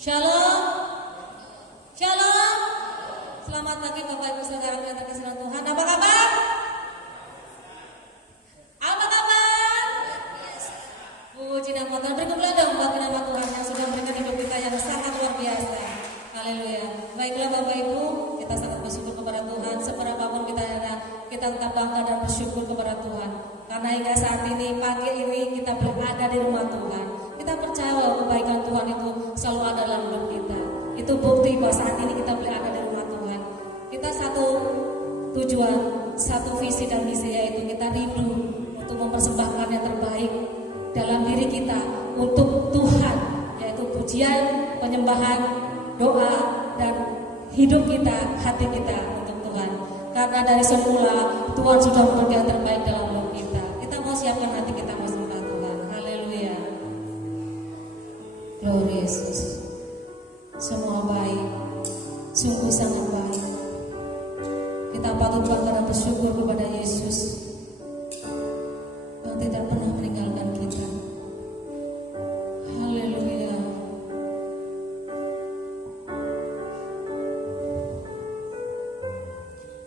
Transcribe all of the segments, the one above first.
Shalom, shalom. Selamat pagi Bapak Ibu Saudara yang terkasih dalam Tuhan. Apa kabar? Apa kabar? Puji dan puji beri kemuliaan dong bagi nama Tuhan yang sudah memberikan hidup kita yang sangat luar biasa. Haleluya. Baiklah Bapak Ibu, kita sangat bersyukur kepada Tuhan. Seberapapun kita ada, kita tetap bangga dan bersyukur kepada Tuhan. Karena hingga saat ini, pagi ini kita berada di rumah Tuhan. Kita percaya bahwa kebaikan Tuhan itu selalu ada dalam hidup kita. Itu bukti bahwa saat ini kita berada di rumah Tuhan. Kita satu tujuan, satu visi dan misi, yaitu kita rindu untuk mempersembahkan yang terbaik dalam diri kita untuk Tuhan, yaitu pujian, penyembahan, doa, dan hidup kita, hati kita untuk Tuhan. Karena dari semula Tuhan sudah memberi yang terbaik dalam hidup kita. Kita mau siapkan hati kita bersembah Tuhan. Haleluya. Glory Yesus. Semua baik, sungguh sangat baik. Kita patut bangga dan bersyukur kepada Yesus yang tidak pernah meninggalkan kita. Haleluya.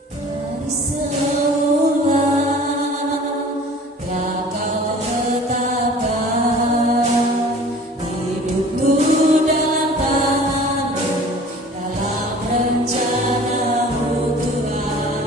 Dari semula telah Kau tetapkan hidupku dalam tangan-Mu, dalam rencana-Mu Tuhan.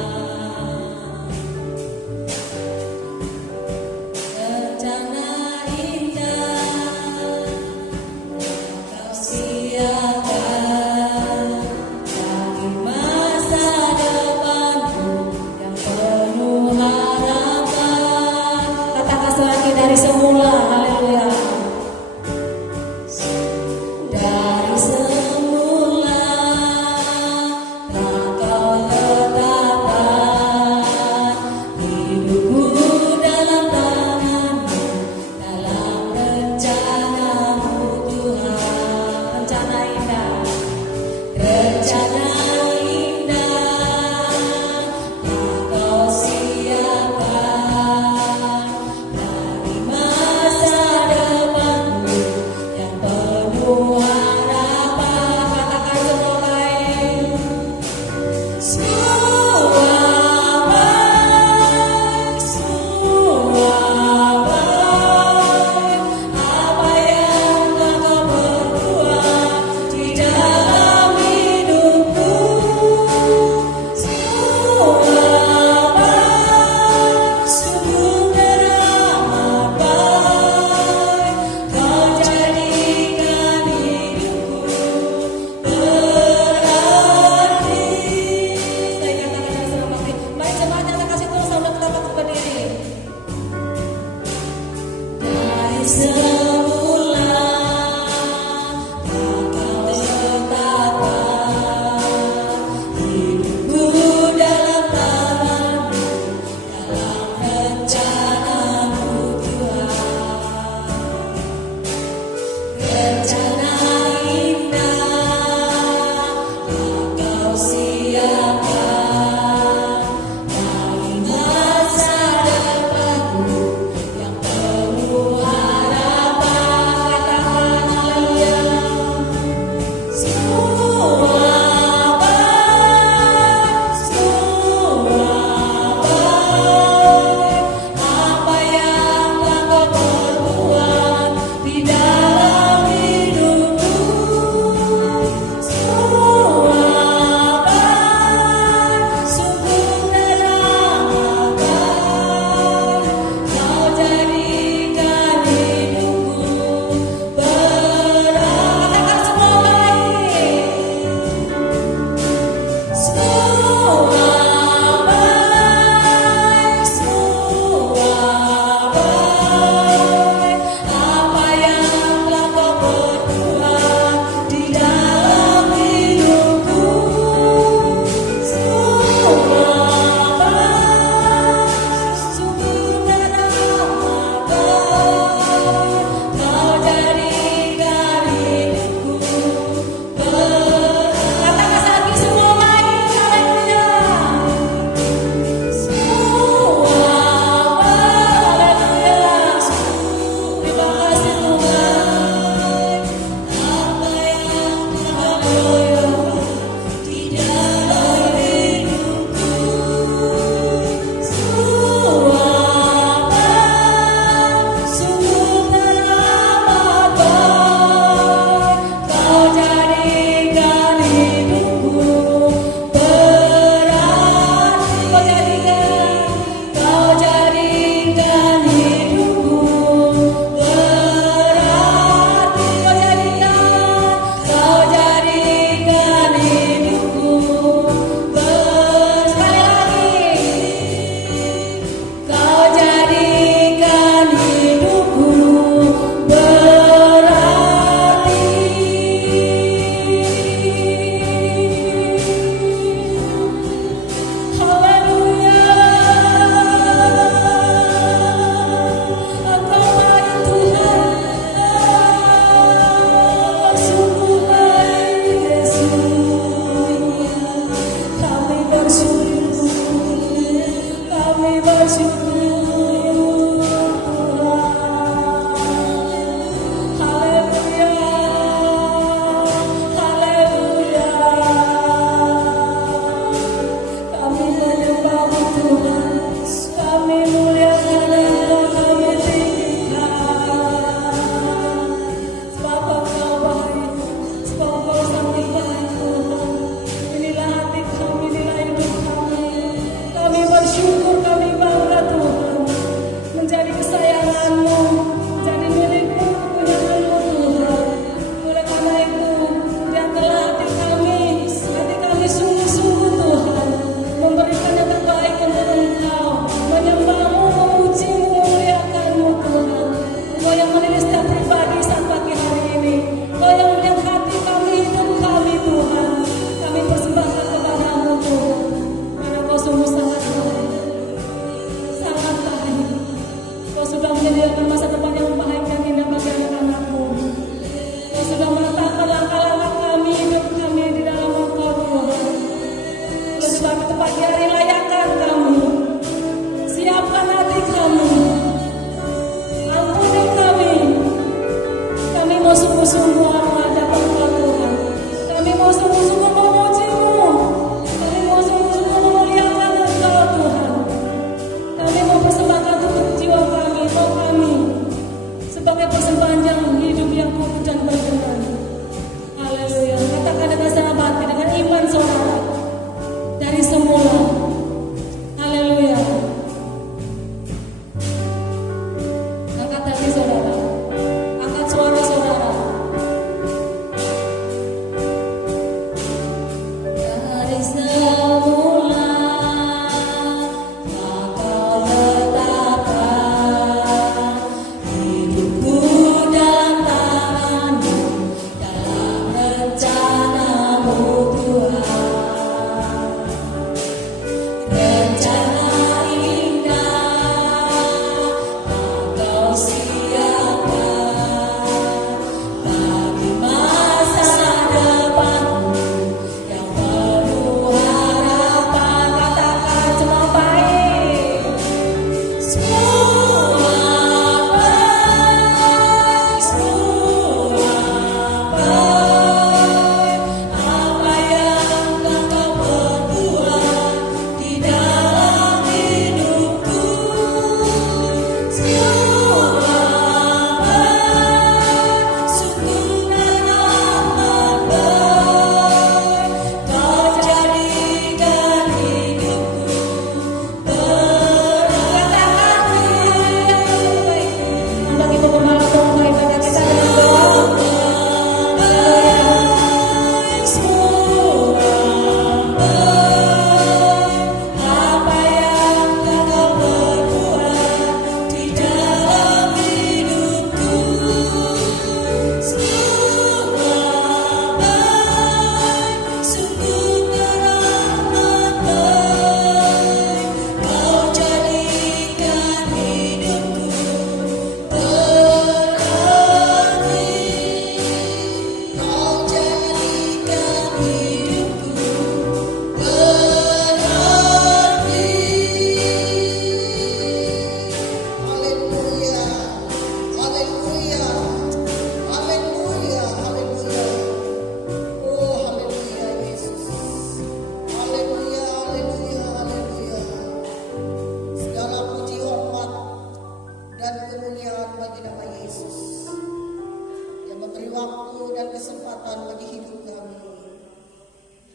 waktu dan kesempatan bagi hidup kami.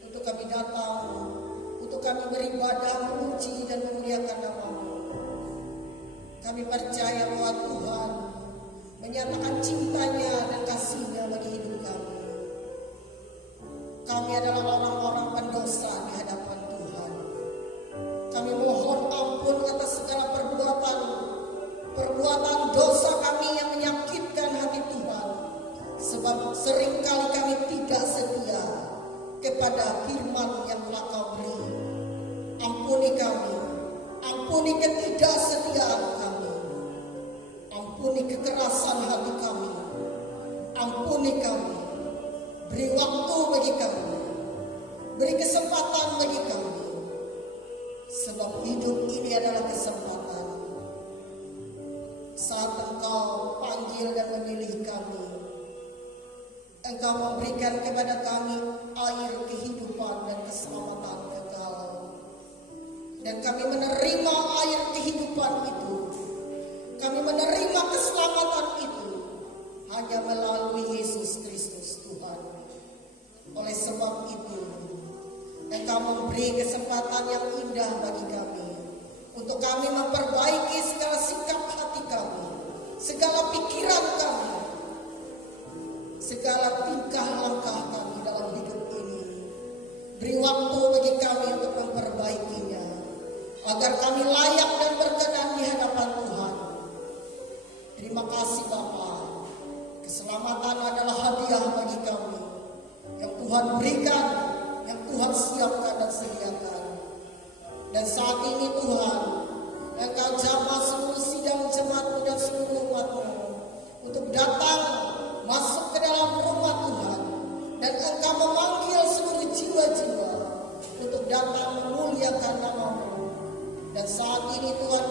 Untuk kami datang, untuk kami beribadah, memuji dan memuliakan nama-Mu. Kami percaya bahwa Tuhan menyatakan cintanya dan kasih-Nya bagi hidup kami. Kami adalah orang-orang pendosa di hadapan Tuhan. Kami mohon ampun atas segala perbuatan dosa kami yang menyakitkan hati Tuhan. Sebab seringkali kami tidak setia kepada firman yang telah Kau beri. Ampuni kami, ampuni ketidaksetiaan kami, ampuni kekerasan hati kami, ampuni kami. Beri waktu bagi kami, beri kesempatan bagi kami. Sebab hidup ini adalah kesempatan. Saat Engkau panggil dan memilih kami, Engkau memberikan kepada kami air kehidupan dan keselamatan kekal. Dan kami menerima air kehidupan itu, kami menerima keselamatan itu hanya melalui Yesus Kristus Tuhan. Oleh sebab itu, Engkau memberi kesempatan yang indah bagi kami, untuk kami memperbaiki segala sikap hati kami, segala pikiran kami, segala tingkah langkah kami dalam hidup ini. Beri waktu bagi kami untuk memperbaikinya, agar kami layak dan berkenan di hadapan Tuhan. Terima kasih Bapa. Keselamatan adalah hadiah bagi kami yang Tuhan berikan, yang Tuhan siapkan dan sediakan. Dan saat ini Tuhan, Engkau jamah seluruh sidang jemaat-Mu dan seluruh umat-Mu untuk datang masuk ke dalam rumah Tuhan. Dan Engkau memanggil seluruh jiwa-jiwa untuk datang memuliakan nama-Mu. Dan saat ini Tuhan,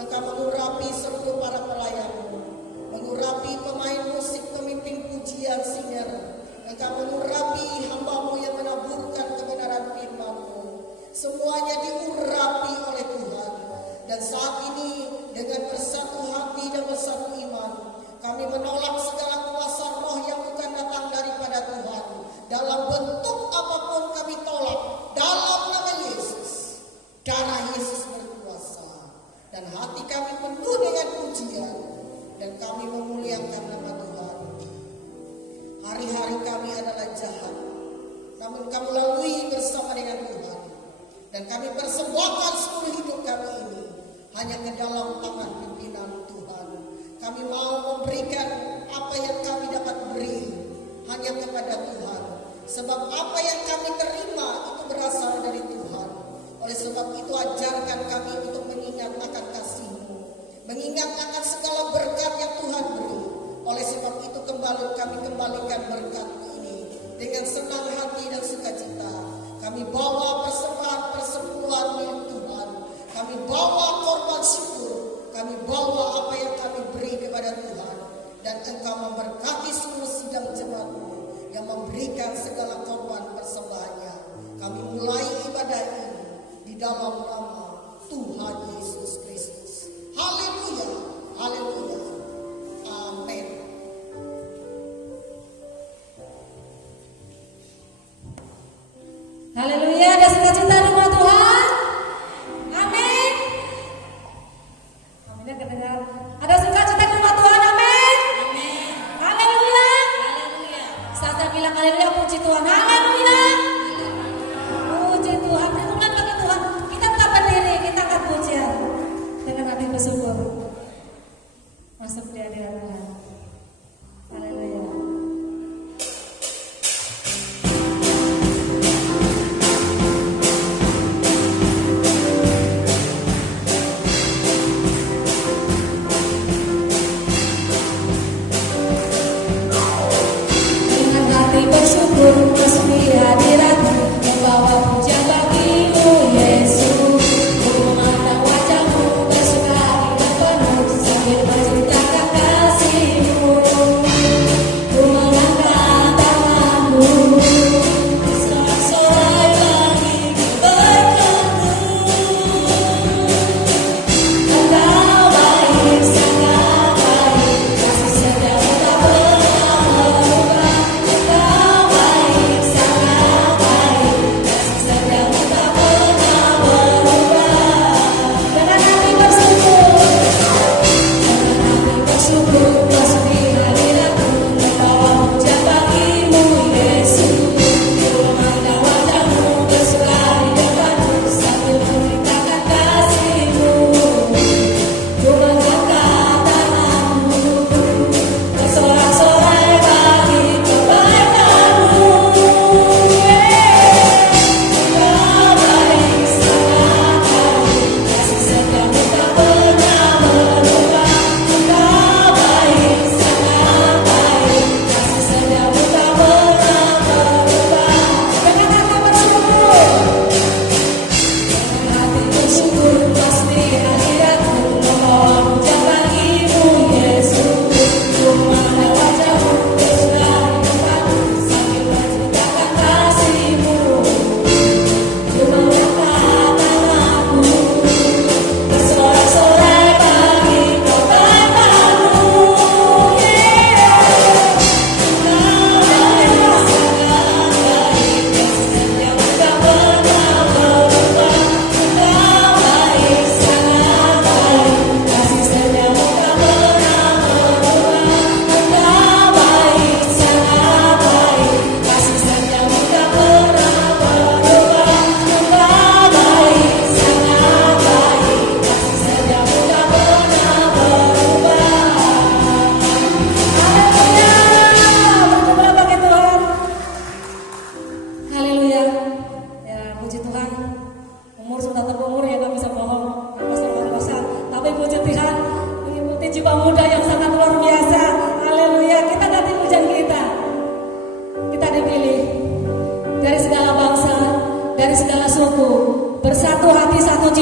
Engkau mengurapi seluruh para pelayan-Mu, mengurapi pemain musik, pemimpin pujian, singer. Engkau mengurapi hamba-Mu yang menaburkan kebenaran firman-Mu. Semuanya diurapi oleh Tuhan. Dan saat ini dengan bersatu hati dan bersatu iman, kami menolak segala kuasa roh yang bukan datang daripada Tuhan. Dalam bentuk apapun kami tolak. Dalam nama Yesus. Darah Yesus berkuasa. Dan hati kami penuh dengan pujian. Dan kami memuliakan nama Tuhan. Hari-hari kami adalah jahat, namun kami lalui bersama dengan Tuhan. Dan kami persembahkan seluruh hidup kami ini hanya ke dalam tangan pimpinan Tuhan. Kami mau memberikan apa yang kami dapat beri hanya kepada Tuhan. Sebab apa yang kami terima itu berasal dari Tuhan. Oleh sebab itu ajarkan kami untuk mengingat akan kasih-Mu, mengingat akan segala berkat yang Tuhan beri. Oleh sebab itu kami kembalikan berkat ini dengan senang hati dan sukacita. Kami bawa persembahan persepuluhan milik Tuhan. Kami bawa korban syukur. Kami bawa apa yang kami beri kepada Tuhan. Dan Engkau memberkati seluruh sidang jemaat-Mu yang memberikan segala korban persembahannya. Kami mulai ibadah ini di dalam nama Tuhan Yesus Kristus. Haleluya, haleluya, amin. Haleluya, ada sukacita di rumah Tuhan. Amin. Aminnya kedengar. Ada sukacita di rumah Tuhan. Amin. Amin. Haleluya. Haleluya. Saya bilang haleluya, puji Tuhan. Haleluya. Puji Tuhan. Berikan bagi Tuhan. Kita tetap berdiri, kita akan pujian dengan hati bersyukur. Masuk di hadirat Tuhan. Haleluya. Bersyukur masuk di hadirat-Mu, membawa pujian bagi-Mu Yesus. Untuk memandang wajah-Mu, bersuka hati dan penuh, sambil menceritakan kasih-Mu. Ku mengangkat tangan-Mu, sorak-sorai bagi kebaikan-Mu. Engkau baik, sangat baik, kasih setiamu tak pernah berubah.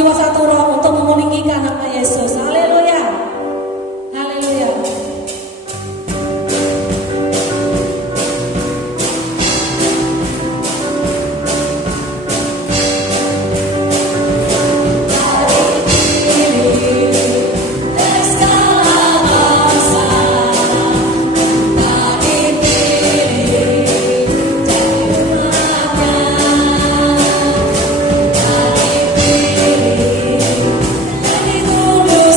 jiwa, satu roh untuk memulihkan anaknya Yesus. Haleluya. Haleluya. Dulu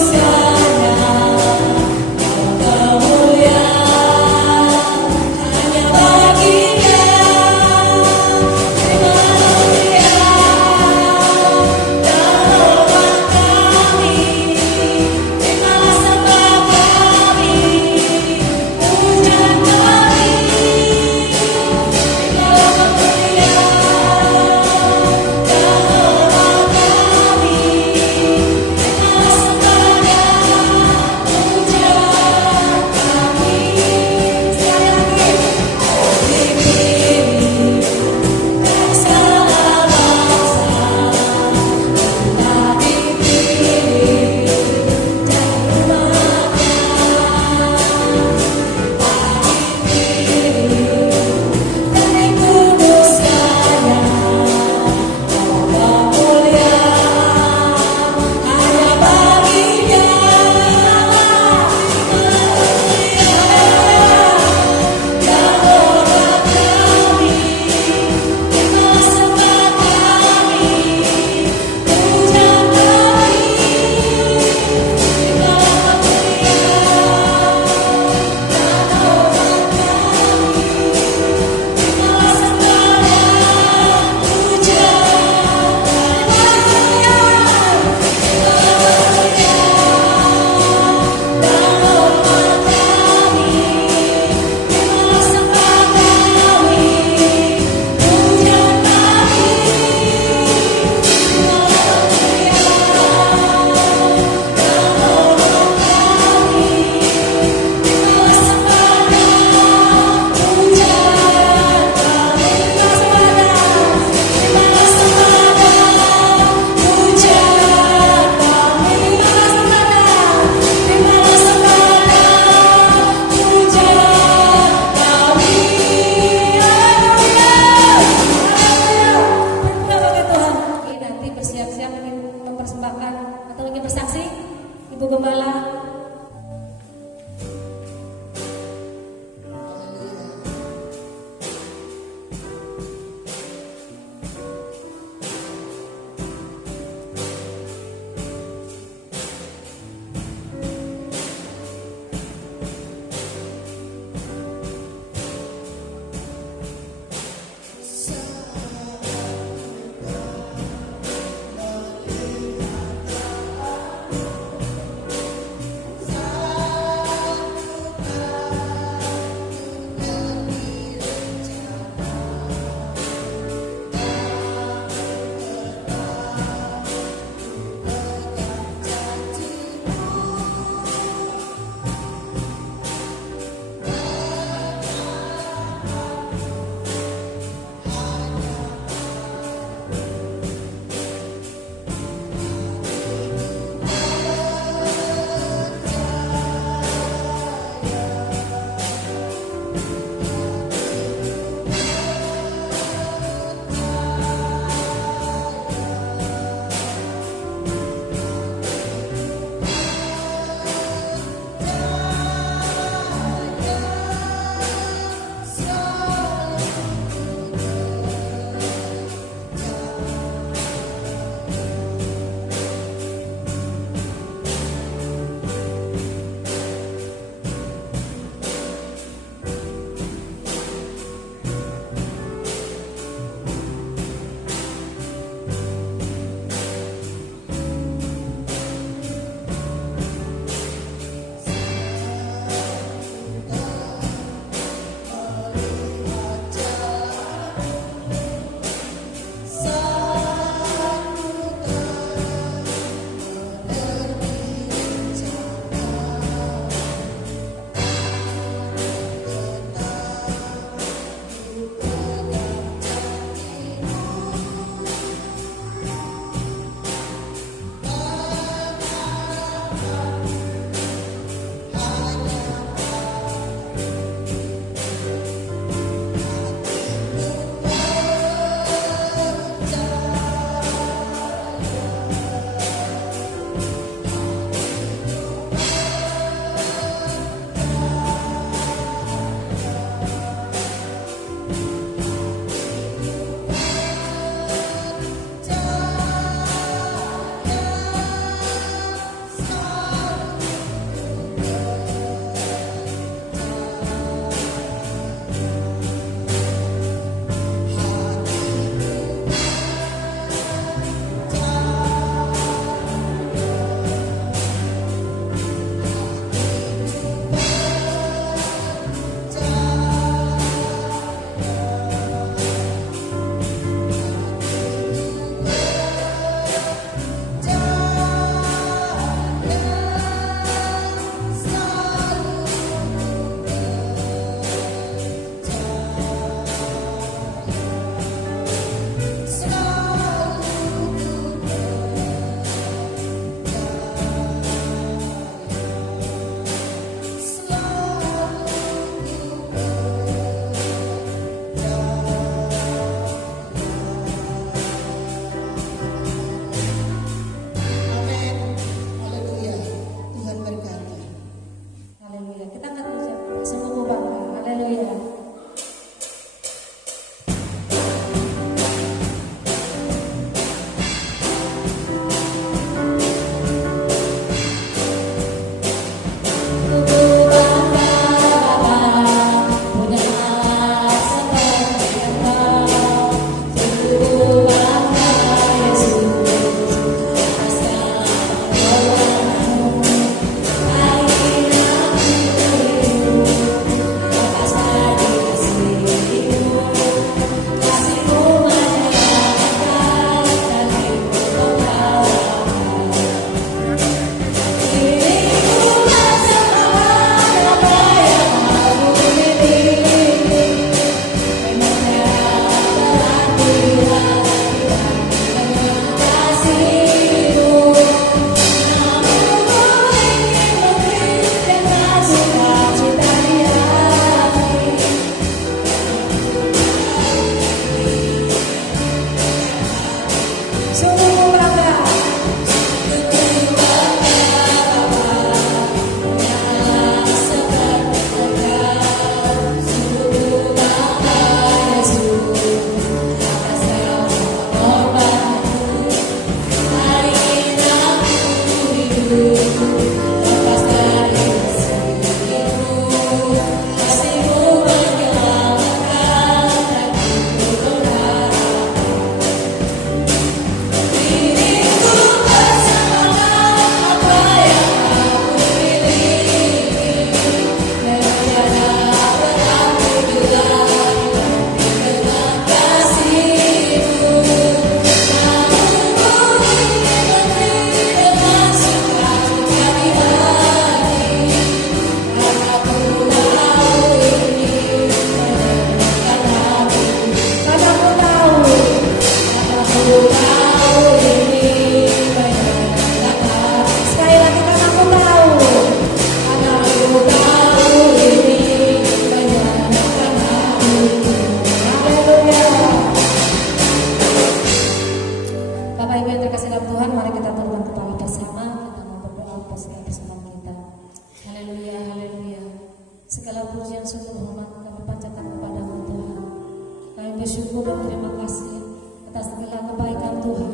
bersyukur dan terima kasih atas segala kebaikan Tuhan.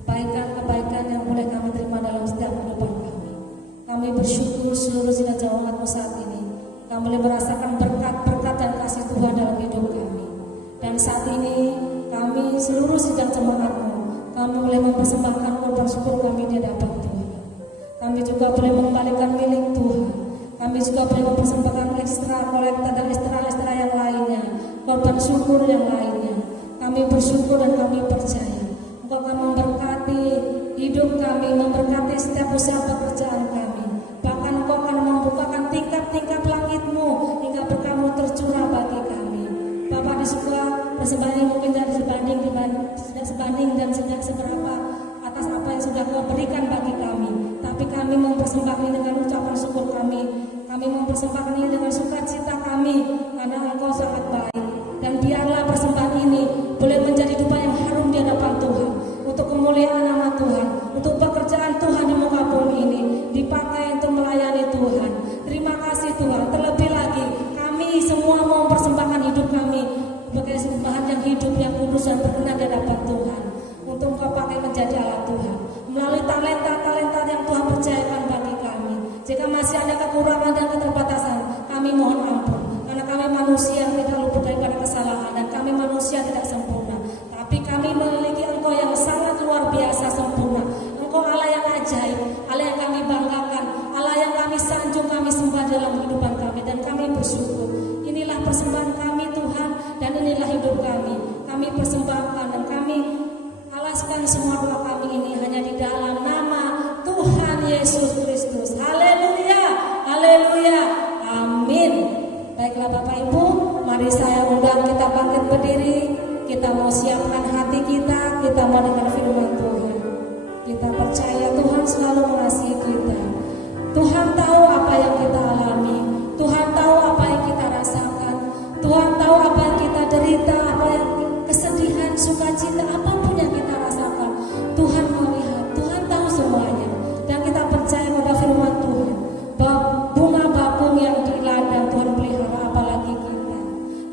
Kebaikan-kebaikan yang boleh kami terima dalam setiap kehidupan kami. Kami bersyukur seluruh jemaat umatmu saat ini. Kami boleh merasakan berkat-berkat dan kasih Tuhan dalam hidup kami. Dan saat ini kami seluruh sidang jemaatmu, kami boleh mempersembahkan korban syukur kami di hadapan Tuhan. Kami juga boleh mengembalikan milik Tuhan. Kami juga boleh mempersembahkan ekstra kolekta dan ekstra yang lainnya, korban syukur yang lainnya. Kami bersyukur dan kami percaya Engkau akan memberkati hidup kami, memberkati setiap usaha pekerjaan kami. Bahkan Engkau akan membukakan tingkat-tingkat langit-Mu hingga berkah-Mu tercurah bagi kami. Bapak di surga, persembahan ini mungkin tidak sebanding dan tidak seberapa atas apa yang sudah Kau berikan bagi kami. Tapi kami mempersembahkan ini dengan ucapan syukur kami. Kami mempersembahkan ini dengan sukacita kami karena Engkau sangat baik. Dan biarlah persembahan ini boleh menjadi dupa yang harum di hadapan Tuhan, untuk kemuliaan nama Tuhan, untuk pekerjaan Tuhan di muka bumi ini, dipakai untuk melayani Tuhan. Terima kasih Tuhan. Terlebih lagi kami semua mau mempersembahkan hidup kami sebagai sembahan yang hidup, yang kudus dan berkenan di hadapan Tuhan, untuk Engkau pakai menjadi alat Tuhan melalui talenta-talenta yang Tuhan percayakan bagi kami. Jika masih ada kekurangan dan keterbatasan, kami mohon ampun, karena kami manusia tidak luput daripada kesalahan dan kami manusia tidak sempurna. Tapi kami memiliki Engkau yang sangat luar biasa sempurna. Engkau Allah yang ajaib, Allah yang kami banggakan, Allah yang kami sanjung, kami sembah dalam kehidupan kami, dan kami bersyukur. Inilah persembahan kami Tuhan, dan inilah hidup kami. Kami persembahkan dan kami alaskan semua doa kami ini hanya di dalam nama Tuhan Yesus Kristus. Haleluya, haleluya, amin. Baiklah Bapak Ibu, mari saya undang kita bangkit berdiri. Kita mau siapkan hati kita mau dengar firman Tuhan. Kita percaya Tuhan selalu mengasihi kita. Tuhan tahu apa yang kita alami, Tuhan tahu apa yang kita rasakan, Tuhan tahu apa yang kita derita, apa yang kesedihan, sukacita, apapun yang kita rasakan. Tuhan melihat, Tuhan tahu semuanya. Dan kita percaya pada firman Tuhan, bunga bakung yang di ladang Tuhan pelihara, apalagi kita.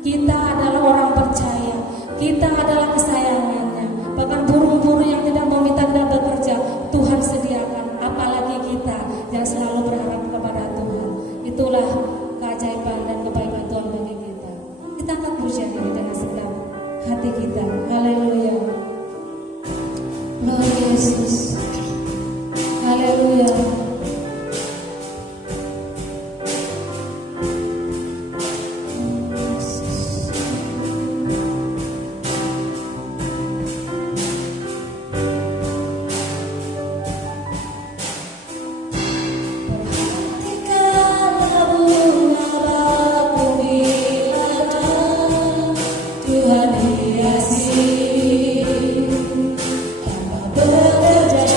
Kita adalah orang percaya, kita adalah kesayangannya. Bahkan burung-burung yang tidak meminta tidak bekerja, Tuhan sediakan, apalagi kita yang selalu berharap kepada Tuhan. Itulah keajaiban dan kebaikan Tuhan bagi kita. Kita akan berusaha dengan segenap hati kita. Haleluya, Tuhan Yesus. Haleluya. Tuhan hiasi tanpa bekerja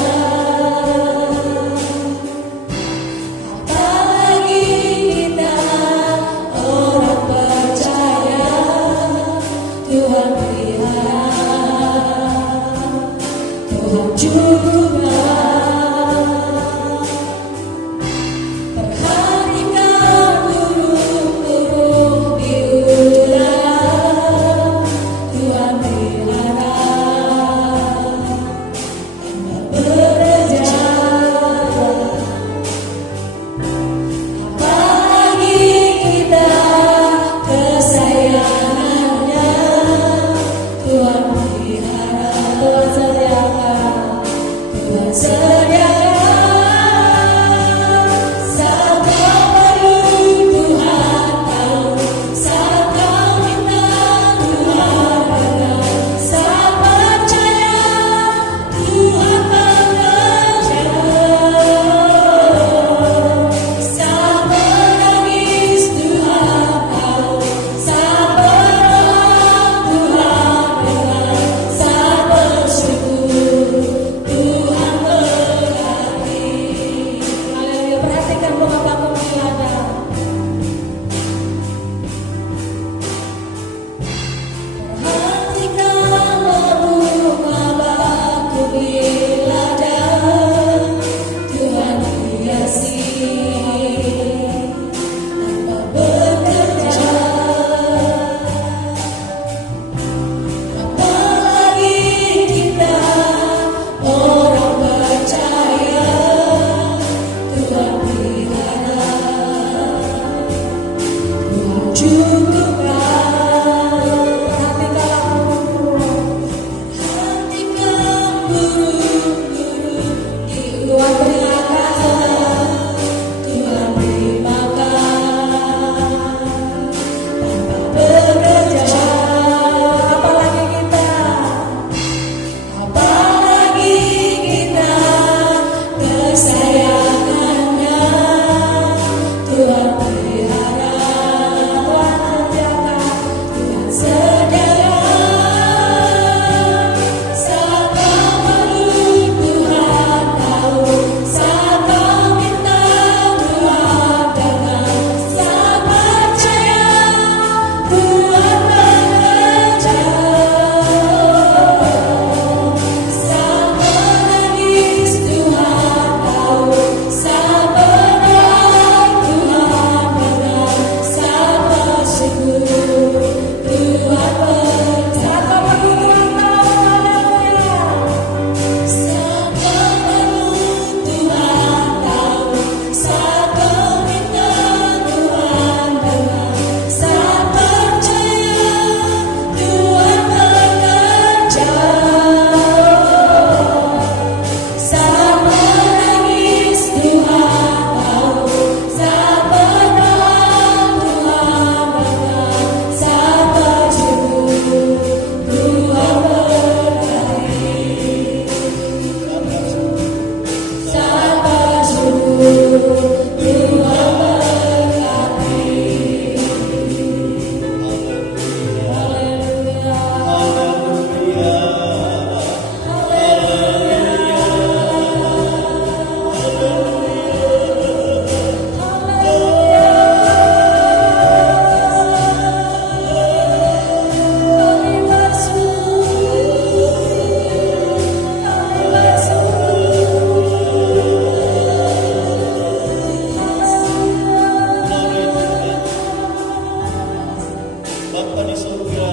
Bapa di surga,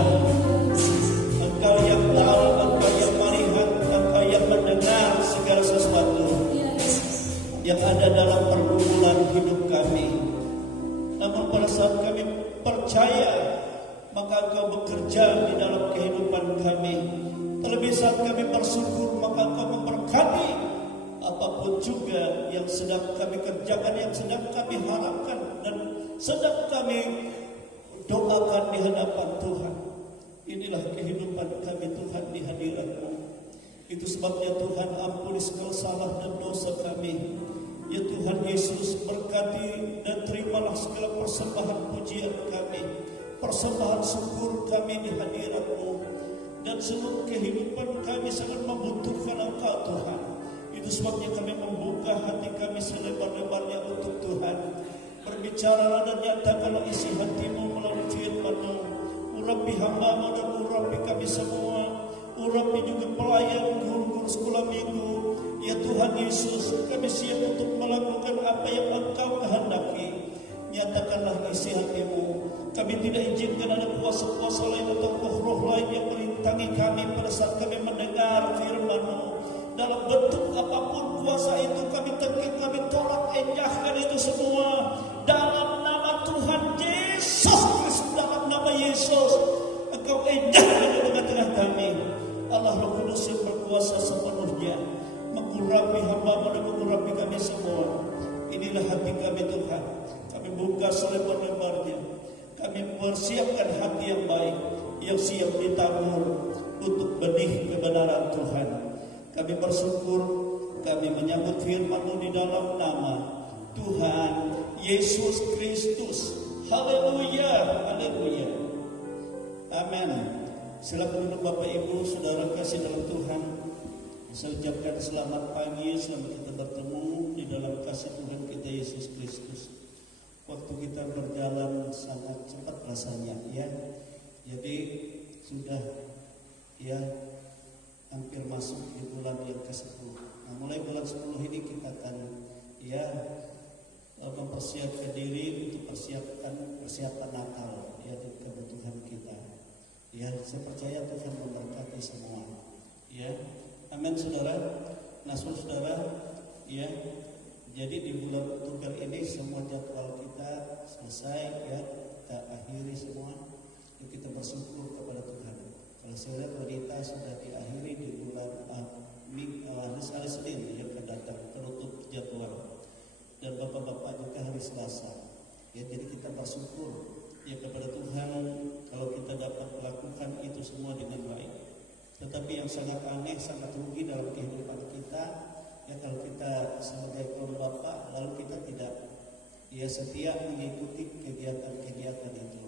Engkau yang tahu, Engkau yang melihat, Engkau yang mendengar segala sesuatu yang ada dalam pergumulan hidup kami. Namun pada saat kami percaya, maka Engkau bekerja di dalam kehidupan kami. Terlebih saat kami bersyukur, maka Engkau memberkati apapun juga yang sedang kami kerjakan, yang sedang kami harapkan dan sedang kami doakan di hadapan Tuhan. Inilah kehidupan kami Tuhan di hadirat-Mu. Itu sebabnya Tuhan, ampuni segala salah dan dosa kami. Ya Tuhan Yesus, berkati dan terimalah segala persembahan pujian kami, persembahan syukur kami di hadirat-Mu. Dan seluruh kehidupan kami sangat membutuhkan Engkau Tuhan. Itu sebabnya kami membuka hati kami selebar-lebarnya untuk Tuhan. Berbicaralah dan nyatakanlah isi hati-Mu melalui firman-Mu. Urapi hamba-Mu dan urapi kami semua. Urapi juga pelayan, guru-guru sekolah minggu. Ya Tuhan Yesus, kami siap untuk melakukan apa yang Engkau kehendaki. Nyatakanlah isi hati-Mu. Kami tidak izinkan ada kuasa-kuasa lain atau roh-roh lain yang merintangi kami pada saat kami mendengar firman-Mu. Dalam bentuk apapun kuasa itu kami tolak, enyahkan itu semua dalam nama Tuhan Yesus Kristus. Dalam nama Yesus Engkau enyahkan di tengah-tengah kami. Allah Roh Kudus yang berkuasa sepenuhnya mengurapi hamba-Mu dan mengurapi kami semua. Inilah hati kami Tuhan. Kami buka selebar-lebarnya. Kami persiapkan hati yang baik, yang siap ditabur untuk benih kebenaran Tuhan. Kami bersyukur, kami menyambut firman-Mu di dalam nama Tuhan Yesus Kristus. Haleluya, haleluya. Amin. Silakan duduk Bapak Ibu, Saudara kasih dalam Tuhan. Saya ucapkan selamat pagi, selamat kita bertemu di dalam kasih Tuhan kita Yesus Kristus. Waktu kita berjalan sangat cepat rasanya, ya. Jadi sudah, ya, hampir masuk di bulan yang ke-10. Nah, mulai bulan 10 ini kita akan, ya, mempersiapkan diri untuk persiapan Natal, ya, dan kebutuhan kita. Ya, saya percaya Tuhan memberkati semua. Ya, amin saudara. Nah saudara, ya, jadi di bulan Oktober ini semua jadwal kita selesai, ya, kita akhiri semua. Yuk kita bersyukur kepada Tuhan. Kalau saya lihat wanita sudah diakhiri di bulan hari Senin yang akan datang, penutup jadwal. Dan bapak-bapak juga hari Selasa. Ya, jadi kita bersyukur ya kepada Tuhan kalau kita dapat melakukan itu semua dengan baik. Tetapi yang sangat aneh, sangat rugi dalam kehidupan kita, ya, kalau kita sebagai kaum bapak lalu kita tidak, ya, setia mengikuti kegiatan-kegiatan itu.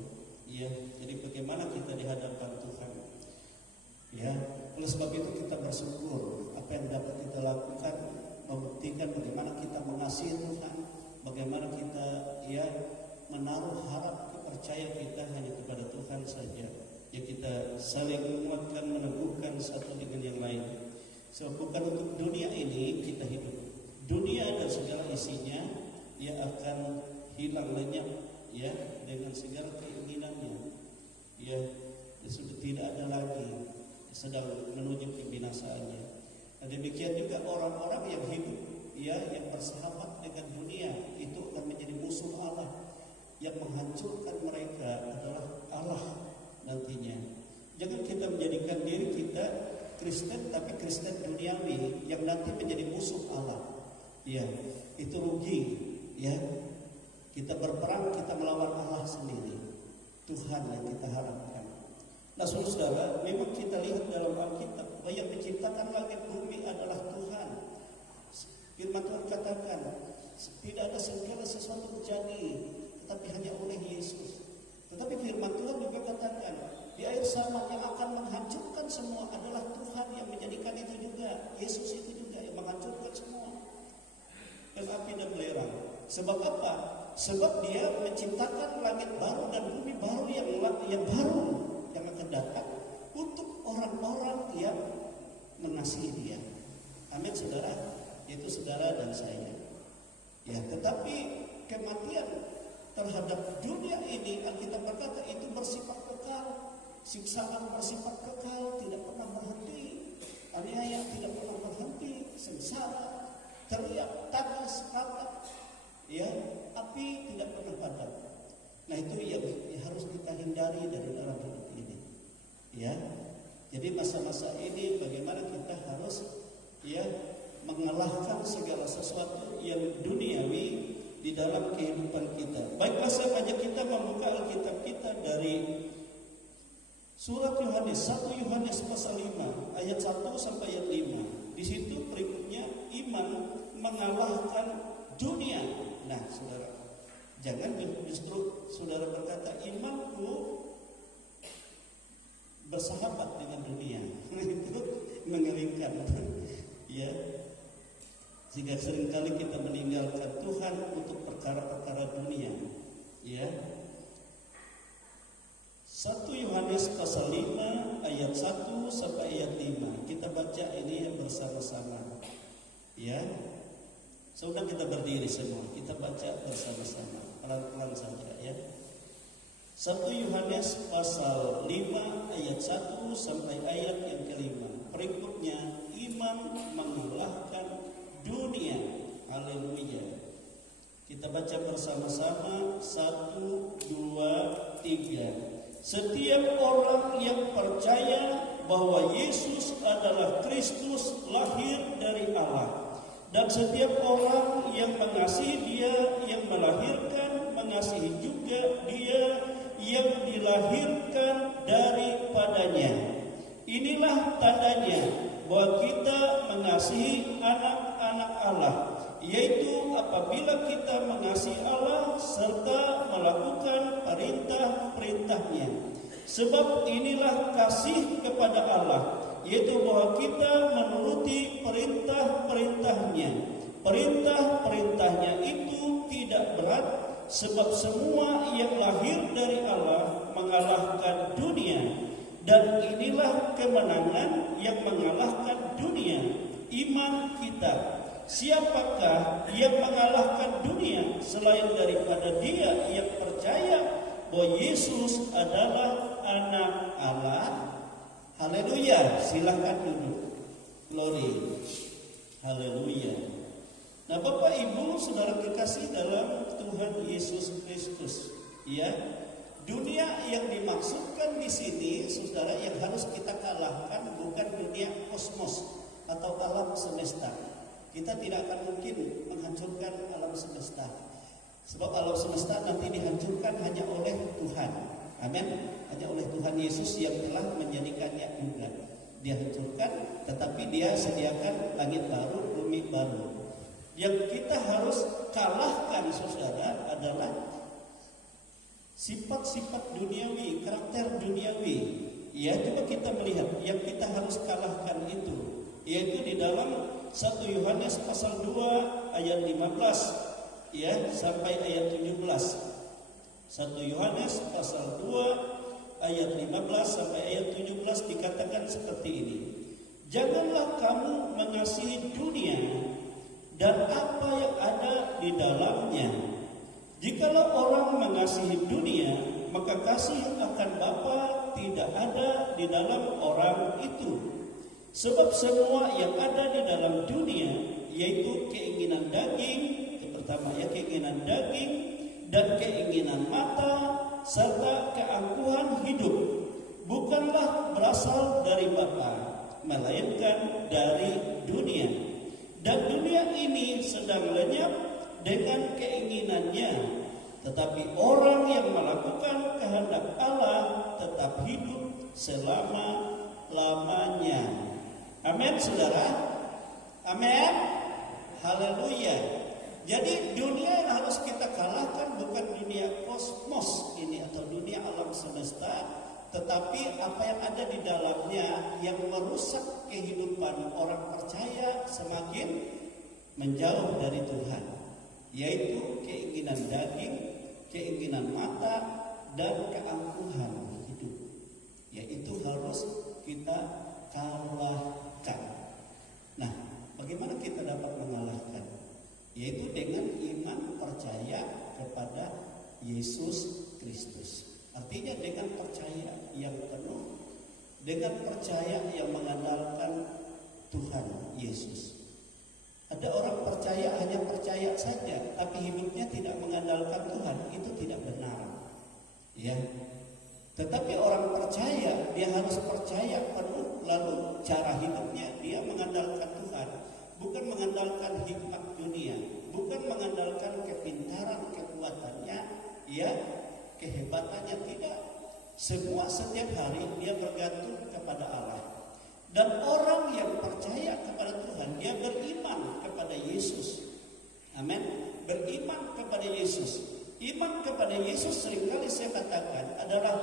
Ya, jadi bagaimana kita di hadapan Tuhan? Ya, oleh sebab itu kita bersyukur apa yang dapat kita lakukan, membuktikan bagaimana kita mengasihi Tuhan, bagaimana kita, ya, menaruh harap percaya kita hanya kepada Tuhan saja. Ya, kita saling menguatkan, meneguhkan satu dengan yang lain. Sebab bukan untuk dunia ini kita hidup. Dunia dan segala isinya, ya, akan hilang lenyap, ya, dengan segala keinginannya. Ya, sudah tidak ada lagi, sedang menuju kebinasaannya. Nah, demikian juga orang-orang yang hidup, ya, yang bersahabat dengan dunia itu akan menjadi musuh Allah. Yang menghancurkan mereka adalah Allah nantinya. Jangan kita menjadikan diri kita Kristen tapi Kristen duniawi yang nanti menjadi musuh Allah. Ya, itu rugi. Ya, kita berperang, kita melawan Allah sendiri. Tuhan yang kita harapkan. Nah, saudara, memang kita lihat dalam Alkitab bahwa yang menciptakan langit bumi adalah Tuhan. Firman Tuhan katakan, tidak ada segala sesuatu terjadi tapi hanya oleh Yesus. Tetapi firman Tuhan juga katakan, di akhir zaman yang akan menghancurkan semua adalah Tuhan yang menjadikan itu juga. Yesus itu juga yang menghancurkan semua. Dan api dan belerang. Sebab apa? Sebab dia menciptakan langit baru dan bumi baru yang baru yang akan datang untuk orang-orang yang mengasihi dia. Amin saudara. Itu saudara dan saya. Ya, tetapi kematian terhadap dunia ini, Alkitab berkata itu bersifat kekal. siksaan bersifat kekal, tidak pernah berhenti, aniaya tidak pernah berhenti, sengsara, teriak, tangis, kata, ya, api tidak pernah padam. Nah itu yang harus kita hindari dari dalam hidup ini, ya. Jadi masa-masa ini bagaimana kita harus, ya, mengalahkan segala sesuatu yang duniawi di dalam kehidupan kita. Baiklah, saja kita membuka Alkitab kita dari surat Yohanes, 1 Yohanes pasal 5 ayat 1 sampai ayat 5. Di situ berikutnya iman mengalahkan dunia. Nah, saudara, jangan justru saudara berkata imanku bersahabat dengan dunia. Itu mengerikan. Ya. Sehingga seringkali kita meninggalkan Tuhan untuk perkara-perkara dunia. Ya. 1 Yohanes pasal 5 ayat 1 sampai ayat 5. Kita baca ini bersama-sama. Ya. Sudah kita berdiri semua. Kita baca bersama-sama. Pelan-pelan saja, ya. 1 Yohanes pasal 5 ayat 1 sampai ayat yang kelima. Berikutnya iman mengalahkan dunia. Haleluya. Kita baca bersama-sama. 1, 2, 3. Setiap orang yang percaya bahwa Yesus adalah Kristus lahir dari Allah, dan setiap orang yang mengasihi Dia yang melahirkan, mengasihi juga Dia yang dilahirkan daripadanya. Inilah tandanya bahwa kita mengasihi anak-anak Allah, yaitu apabila kita mengasihi Allah serta melakukan perintah-perintahnya. Sebab inilah kasih kepada Allah, yaitu bahwa kita menuruti perintah-perintahnya. Perintah-perintahnya itu tidak berat, sebab semua yang lahir dari Allah mengalahkan dunia. Dan inilah kemenangan yang mengalahkan dunia, iman kita. Siapakah yang mengalahkan dunia selain daripada dia yang percaya bahwa Yesus adalah anak Allah? Haleluya. Silakan duduk. Glory. Haleluya. Nah, Bapak Ibu Saudara kekasih dalam Tuhan Yesus Kristus, ya. Dunia yang dimaksudkan di sini, saudara, yang harus kita kalahkan bukan dunia kosmos atau alam semesta. Kita tidak akan mungkin menghancurkan alam semesta, sebab alam semesta nanti dihancurkan hanya oleh Tuhan. Amin. Hanya oleh Tuhan Yesus yang telah menjadikannya juga. Dia hancurkan, tetapi Dia sediakan langit baru, bumi baru. Yang kita harus kalahkan, saudara, adalah sifat-sifat duniawi, karakter duniawi. Ya, coba kita melihat yang kita harus kalahkan itu, yaitu di dalam 1 Yohanes pasal 2 ayat 15, ya, sampai ayat 17. 1 Yohanes pasal 2 ayat 15 sampai ayat 17 dikatakan seperti ini. Janganlah kamu mengasihi dunia dan apa yang ada di dalamnya. Jikalau orang mengasihi dunia, maka kasih akan Bapa tidak ada di dalam orang itu. Sebab semua yang ada di dalam dunia, yaitu keinginan daging, yang pertama ya, keinginan daging dan keinginan mata serta keangkuhan hidup, bukanlah berasal dari Bapa, melainkan dari dunia. Dan dunia ini sedang lenyap dengan keinginannya, tetapi orang yang melakukan kehendak Allah tetap hidup selama-lamanya. Amin, saudara. Amin. Haleluya. Jadi dunia yang harus kita kalahkan bukan dunia kosmos ini atau dunia alam semesta, tetapi apa yang ada di dalamnya yang merusak kehidupan orang percaya semakin menjauh dari Tuhan, yaitu keinginan daging, keinginan mata, dan keangkuhan hidup. Yaitu harus kita kalahkan. Nah, bagaimana kita dapat mengalahkan? Yaitu dengan iman percaya kepada Yesus Kristus. Artinya dengan percaya yang penuh dengan percaya yang mengandalkan Tuhan Yesus. Ada orang percaya hanya percaya saja, tapi hidupnya tidak mengandalkan Tuhan, itu tidak benar. Ya. Tetapi orang percaya, dia harus percaya penuh, lalu cara hidupnya dia mengandalkan Tuhan, bukan mengandalkan hikmat dunia, bukan mengandalkan kepintaran, kekuatannya, ya, kehebatannya, tidak. Semua setiap hari dia bergantung kepada Allah. Dan orang yang percaya kepada Tuhan, dia beriman kepada Yesus. Amin. Beriman kepada Yesus. Iman kepada Yesus seringkali saya katakan adalah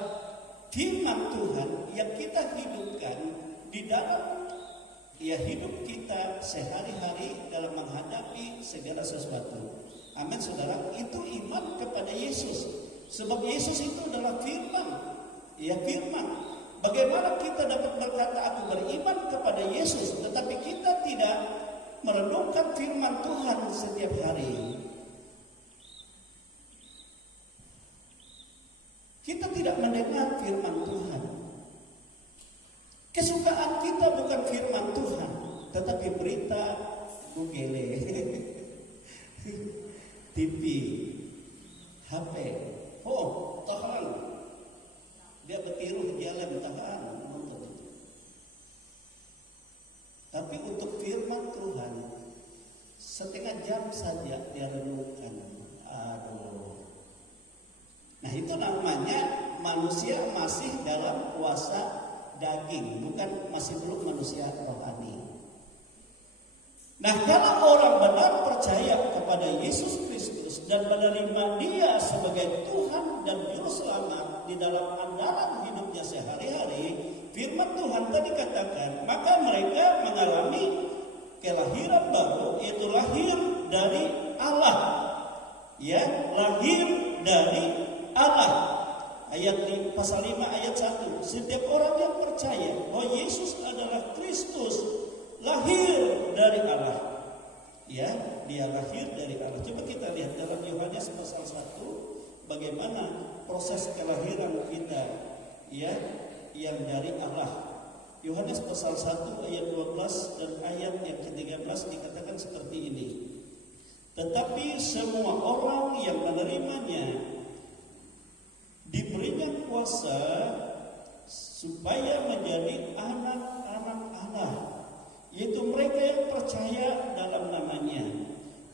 firman Tuhan yang kita hidupkan di dalam hidup kita sehari-hari dalam menghadapi segala sesuatu. Amin, saudara. Itu iman kepada Yesus. Sebab Yesus itu adalah firman. Ya, firman. Bagaimana kita dapat berkata aku beriman kepada Yesus, tetapi kita tidak merenungkan firman Tuhan setiap hari? Kita tidak mendengar firman Tuhan. Kesukaan kita bukan firman Tuhan, tetapi berita Google, TV, HP. Oh, tahan. Dia bertiru jalan tahan. Tapi untuk firman Tuhan, setengah jam saja dia renungkan. Aduh. Nah, itu namanya manusia masih dalam kuasa daging, masih belum manusia rohani. Nah, kalau orang benar percaya kepada Yesus Kristus dan menerima Dia sebagai Tuhan dan Juru Selamat di dalam andalan hidupnya sehari-hari, firman Tuhan tadi katakan, maka mereka mengalami kelahiran baru, yaitu lahir dari Allah. Ya, lahir dari Allah. Pasal 5 ayat 1. Setiap orang yang percaya bahwa Yesus adalah Kristus, lahir dari Allah. Ya, dia lahir dari Allah. Coba kita lihat dalam Yohanes pasal 1 bagaimana proses kelahiran kita, ya, yang dari Allah. Yohanes pasal 1 ayat 12 dan ayat yang ke-13 dikatakan seperti ini. Tetapi semua orang yang menerimanya diberinya kuasa supaya menjadi anak-anak Allah, yaitu mereka yang percaya dalam namanya.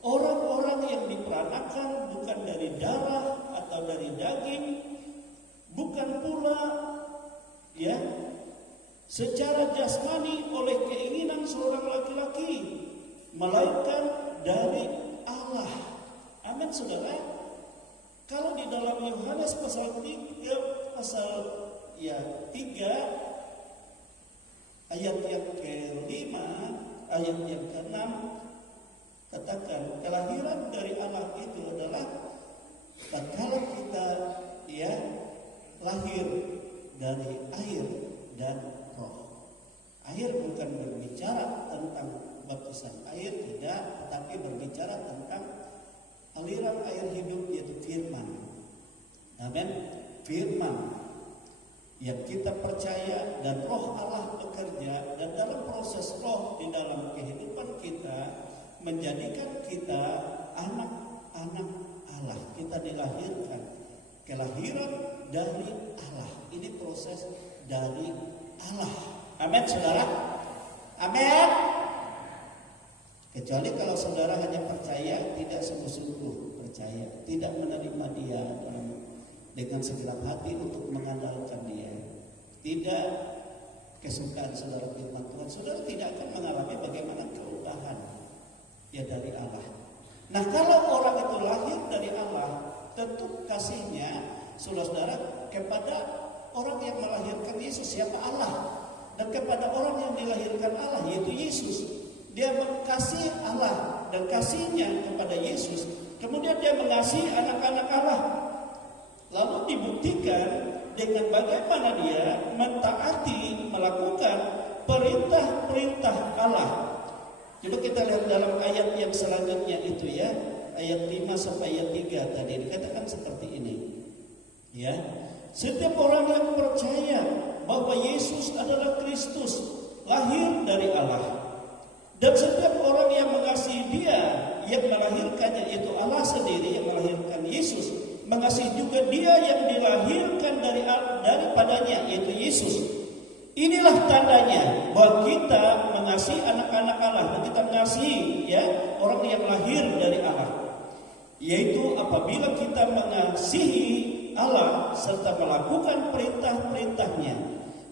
Orang-orang yang diperanakan bukan dari darah atau dari daging, bukan pula ya secara jasmani oleh keinginan seorang laki-laki, melainkan dari Allah. Amin, saudara. Kalau di dalam Yohanes pasal 3 ayat yang ke-5, ayat yang ke-6 katakan kelahiran dari Allah itu adalah tatkala kita lahir dari air dan roh. Air bukan berbicara tentang baptisan air, tidak, tetapi berbicara tentang aliran air hidup, yaitu firman. Amin. Firman yang kita percaya dan roh Allah bekerja, dan dalam proses roh di dalam kehidupan kita menjadikan kita anak-anak Allah. Kita dilahirkan, kelahiran dari Allah. Ini proses dari Allah. Amin, saudara. Amin. Kecuali kalau saudara hanya percaya, tidak sungguh-sungguh percaya, tidak menerima Dia dengan segenap hati untuk mengandalkan Dia, tidak kesukaan saudara firman Tuhan, saudara tidak akan mengalami bagaimana keudahan ya dari Allah. Nah, kalau orang itu lahir dari Allah, tentu kasihnya saudara kepada orang yang melahirkan Yesus, siapa Allah, dan kepada orang yang dilahirkan Allah, yaitu Yesus. Dia mengasihi Allah dan kasihnya kepada Yesus. Kemudian dia mengasihi anak-anak Allah. Lalu dibuktikan dengan bagaimana dia mentaati, melakukan perintah-perintah Allah. Coba kita lihat dalam ayat yang selanjutnya itu ya, ayat 5 sampai ayat 3 tadi dikatakan seperti ini. Ya, setiap orang yang percaya bahwa Yesus adalah Kristus, lahir dari Allah. Dan setiap orang yang mengasihi Dia, yang melahirkannya itu Allah sendiri yang melahirkan Yesus, mengasihi juga Dia yang dilahirkan daripadanya, yaitu Yesus. Inilah tandanya bahwa kita mengasihi anak-anak Allah, dan kita mengasihi orang yang lahir dari Allah, yaitu apabila kita mengasihi Allah serta melakukan perintah-perintahnya.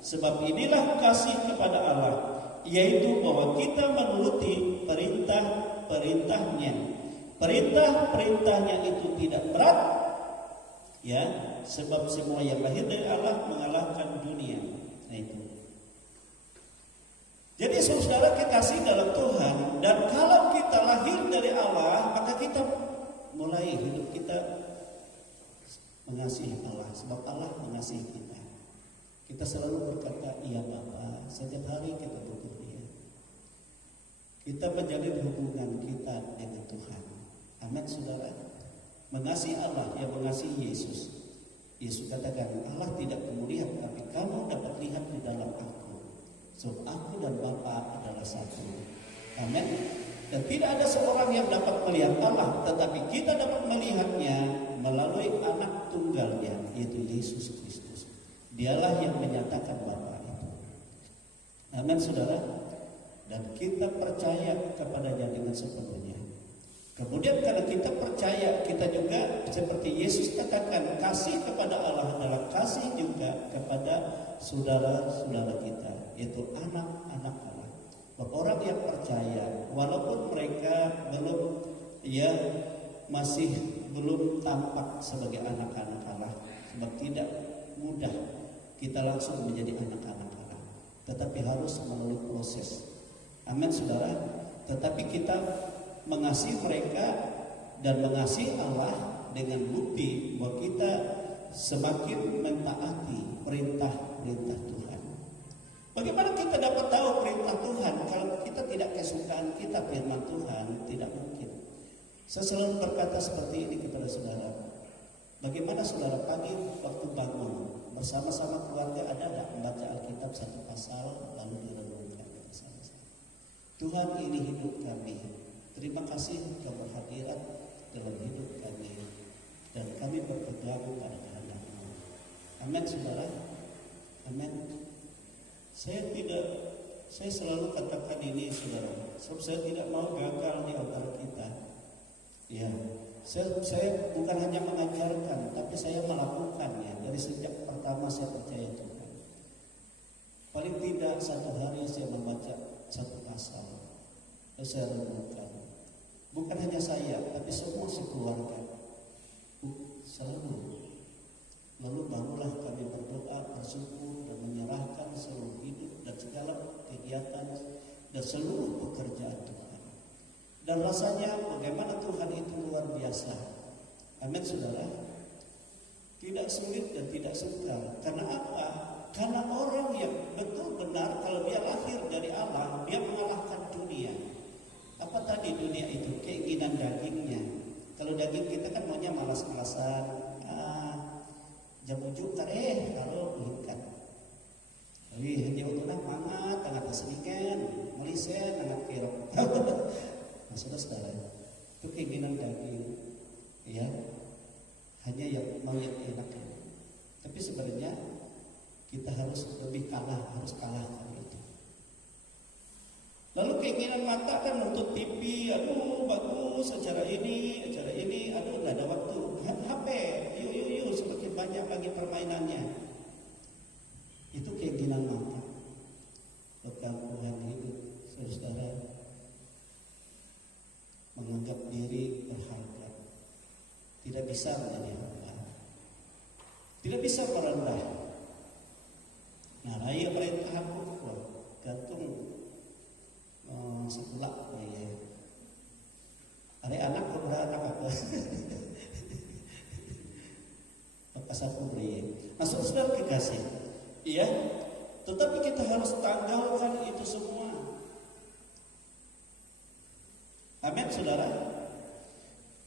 Sebab inilah kasih kepada Allah, yaitu bahwa kita menuruti perintah-perintahnya. Perintah-perintahnya itu tidak berat, sebab semua yang lahir dari Allah mengalahkan dunia. Nah itu. Jadi saudara, kekasih dalam Tuhan, dan kalau kita lahir dari Allah, maka kita mulai hidup kita mengasihi Allah, sebab Allah mengasihi kita. Kita selalu berkata, iya Bapa, setiap hari kita butuh Dia. Kita menjalin hubungan kita dengan Tuhan. Amin saudara. Mengasihi Allah yang mengasihi Yesus. Yesus katakan, Allah tidak kamu lihat, tapi kamu dapat lihat di dalam aku. Sebab aku dan Bapa adalah satu. Amin. Dan tidak ada seorang yang dapat melihat Allah, tetapi kita dapat melihatnya melalui anak tunggalnya, yaitu Yesus Kristus. Dialah yang menyatakan Bapa itu. Amin saudara. Dan kita percaya kepadanya dengan sepenuhnya. Kemudian karena kita percaya, kita juga seperti Yesus katakan, kasih kepada Allah adalah kasih juga kepada saudara-saudara kita, yaitu anak-anak Allah. Orang yang percaya, walaupun mereka masih belum tampak sebagai anak-anak Allah, sebab tidak mudah kita langsung menjadi anak-anak Allah, tetapi harus melalui proses. Amin saudara. Tetapi kita mengasihi mereka dan mengasihi Allah dengan bukti bahwa kita semakin mentaati perintah-perintah Tuhan. Bagaimana kita dapat tahu perintah Tuhan kalau kita tidak kesukaan kita firman Tuhan? Tidak mungkin. Saya selalu berkata seperti ini kepada saudara. Bagaimana saudara pagi waktu bangun bersama-sama keluarga ada tidak membaca Alkitab satu pasal lalu direnungkan bersama-sama. Tuhan, ini hidup kami. Terima kasih Engkau berhadirat dalam hidup kami dan kami berpegang pada kehendak-Mu. Amin saudara. Amin. Saya selalu katakan ini saudara, sebab saya tidak mau gagal di antara kita. Ya, saya bukan hanya mengajarkan, tapi saya melakukannya dari sejak pertama saya percaya Tuhan. Paling tidak satu hari saya membaca satu pasal, dan saya renungkan. Bukan hanya saya, tapi semua sekeluarga. Selalu. Lalu barulah kami berdoa, bersyukur, dan menyerahkan seluruh hidup dan segala kegiatan dan seluruh pekerjaan Tuhan. Dan rasanya bagaimana Tuhan itu luar biasa. Amin saudara. Tidak sulit dan tidak sukar. Karena apa? Karena orang yang betul benar kalau dia lahir dari Allah, dia mengalahkan dunia. Apa tadi dunia itu? Keinginan dagingnya. Kalau daging kita kan maunya malas-malasan. Jam ujuk kalau belikan. Wih, dia utuh mangat, tengah tersedikan, melisen, tengah kirap. Maksudnya saudara, itu keinginan daging, ya, hanya yang mau yang enak. Tapi sebenarnya kita harus lebih harus kalah dari itu. Lalu keinginan mata kan nonton TV, aduh bagus, acara ini, aduh nggak ada waktu. HP, yuk, semakin banyak lagi permainannya. Itu keinginan mata. Kekampungan hidup, saudara, menganggap diri berharga, tidak bisa menjadi hamba, tidak bisa merendah. Nah, raya perintah aku gantung sekolah ya. Ada anak beberapa anak apa? Bapak satu beri. Masuk saudara kekasih. Iya. Tetapi kita harus tanggalkan itu semua. Amin saudara.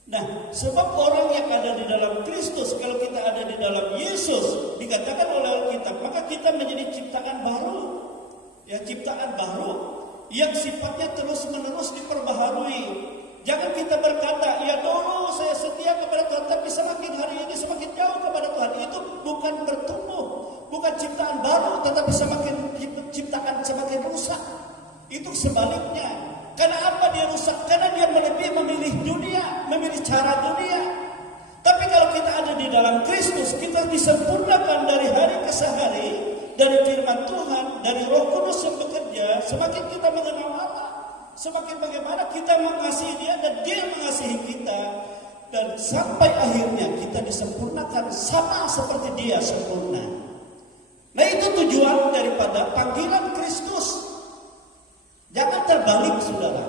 Nah, sebab orang yang ada di dalam Kristus, kalau kita ada di dalam Yesus, dikatakan oleh Alkitab, maka kita menjadi ciptaan baru. ciptaan baru yang sifatnya terus-menerus diperbaharui. Jangan kita berkata, ya dulu saya setia kepada Tuhan, tapi semakin hari ini semakin jauh kepada Tuhan. Itu bukan bertumbuh, bukan ciptaan baru, tetapi ciptaan semakin rusak. Itu sebaliknya. Karena apa dia rusak? Karena dia lebih memilih dunia, memilih cara dunia. Tapi kalau kita ada di dalam Kristus, kita disempurnakan dari hari ke hari, dari firman Tuhan, dari Roh Kudus yang bekerja. Semakin kita mengenal Allah, semakin bagaimana kita mengasihi Dia dan Dia mengasihi kita, dan sampai akhirnya kita disempurnakan sama seperti Dia sempurna. Nah, itu tujuan daripada panggilan Kristus. Jangan terbalik, saudara.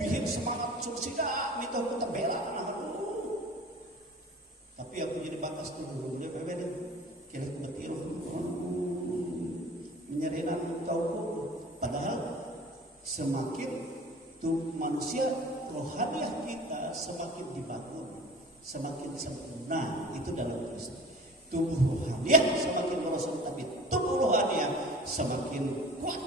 Bihin semangat sursida, minta kita bela anak. Tapi aku jadi bakas tuh dulu dia beda. Kira kebetil. Menyerinan kau. Padahal semakin tuh manusia rohaniah kita semakin dibangun, semakin sempurna itu dalam Kristus. Tubuh rohaniah semakin merosot, tapi tubuh rohaniah semakin kuat.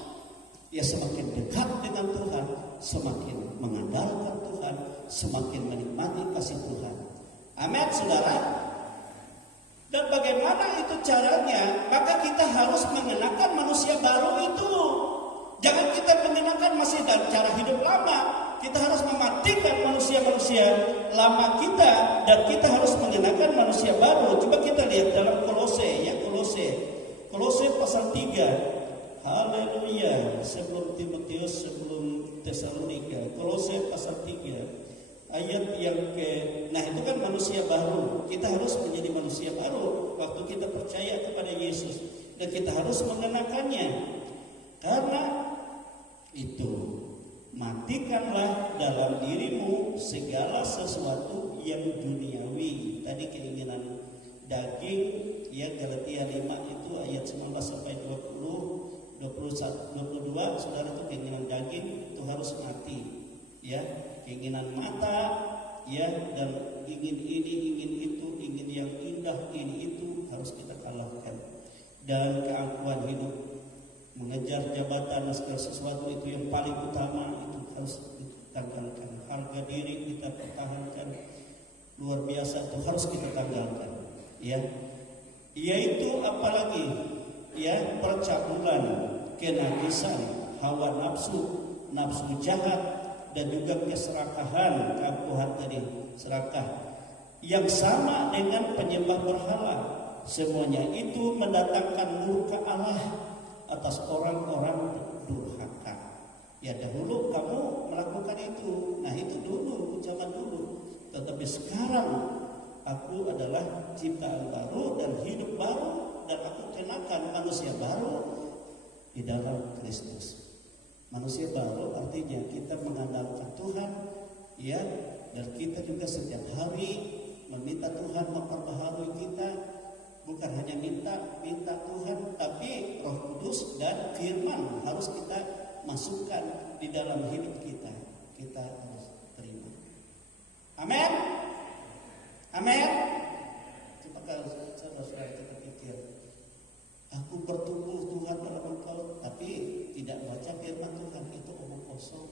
Ya semakin dekat dengan Tuhan, semakin mengandalkan Tuhan, semakin menikmati kasih Tuhan. Amin, saudara. Dan bagaimana itu caranya? Maka kita harus mengenakan manusia baru itu. Jangan kita mengenakan masih dalam cara hidup lama. Kita harus mematikan manusia-manusia lama kita, dan kita harus mengenakan manusia baru. Coba kita lihat dalam Kolose, ya Kolose pasal 3. Haleluya. Sebelum Timotius, sebelum Tesalonika. Kolose pasal 3 ayat yang nah itu kan manusia baru. Kita harus menjadi manusia baru waktu kita percaya kepada Yesus, dan kita harus mengenakannya. Karena itu, matikanlah dalam dirimu segala sesuatu yang duniawi. Tadi keinginan daging, ya Galatia 5 itu ayat 19 sampai 20, 21, 22, saudara, itu keinginan daging itu harus mati, ya. Keinginan mata, ya, dan ingin ini, ingin itu, ingin yang indah, ini itu harus kita kalahkan. Dan keangkuhan hidup, mengejar jabatan dan segala sesuatu itu yang paling utama itu harus ditanggalkan. Harga diri kita pertahankan, luar biasa itu harus kita tanggalkan, ya. Yaitu apalagi, ya, percabulan, kenajisan, hawa nafsu, nafsu jahat, dan juga keserakahan, keangkuhan tadi, serakah, yang sama dengan penyembah berhala. Semuanya itu mendatangkan murka Allah atas orang-orang durhaka. Ya, dahulu kamu melakukan itu. Nah, itu dulu, zaman dulu. Tetapi sekarang aku adalah ciptaan baru dan hidup baru, dan aku kenakan manusia baru di dalam Kristus. Manusia baru artinya kita mengandalkan Tuhan, ya, dan kita juga setiap hari meminta Tuhan memperbaharui kita. Bukan hanya minta Tuhan, tapi Roh Kudus dan firman harus kita masukkan di dalam hidup kita. Kita harus terima. Amin. Amin. Coba kalau saudara kita pikir, aku bertumbuh Tuhan dalam engkau, tapi tidak baca firman Tuhan, itu omong kosong.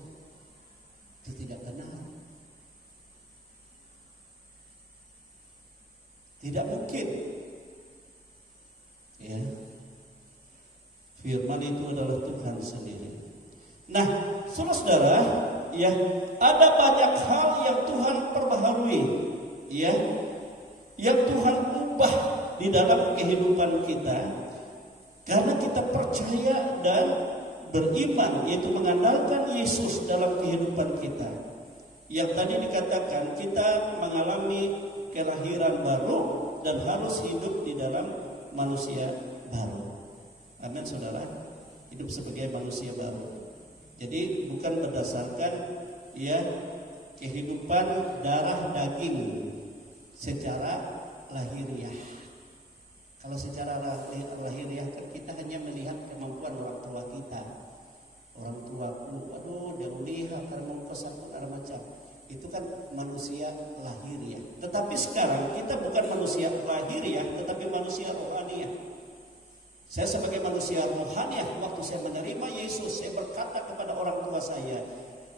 Itu tidak benar. Tidak mungkin. Ya. Firman itu adalah Tuhan sendiri. Nah, saudara, ya, ada banyak hal yang Tuhan perbaharui, ya, yang Tuhan ubah di dalam kehidupan kita, karena kita percaya dan beriman, yaitu mengandalkan Yesus dalam kehidupan kita. Yang tadi dikatakan kita mengalami kelahiran baru dan harus hidup di dalam manusia baru. Amin, saudara. Hidup sebagai manusia baru. Jadi bukan berdasarkan, ya, kehidupan darah daging secara lahiriah. Kalau secara lahiriah kita hanya melihat kemampuan orang tua kita. Orang tuaku, aduh, dia lihat karena mengkosan segala macam. Itu kan manusia lahiriah. Tetapi sekarang kita bukan manusia lahiriah, tetapi manusia rohaniah. Saya sebagai manusia rohani, waktu saya menerima Yesus, saya berkata kepada orang tua saya,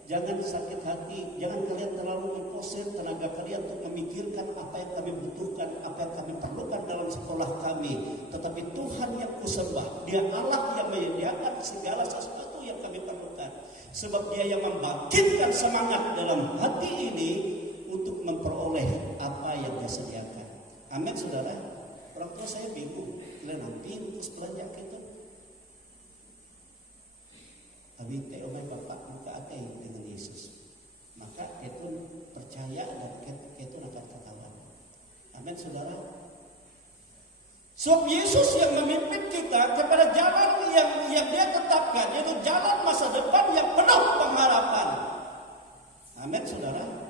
jangan sakit hati, jangan kalian terlalu memforsir tenaga kalian untuk memikirkan apa yang kami butuhkan, apa yang kami perlukan dalam sekolah kami. Tetapi Tuhan yang kusembah, Dia Allah yang menyediakan segala sesuatu yang kami perlukan. Sebab Dia yang membangkitkan semangat dalam hati ini untuk memperoleh apa yang Dia sediakan. Amin, saudara. Orang tua saya bingung, nanti terus belanja gitu. Tapi omai bapak muka ada dengan Yesus. Maka itu percaya dan itu akan ketawa. Amin, saudara. Sebab Yesus yang memimpin kita kepada jalan yang Dia tetapkan, yaitu jalan masa depan yang penuh pengharapan. Amin, saudara.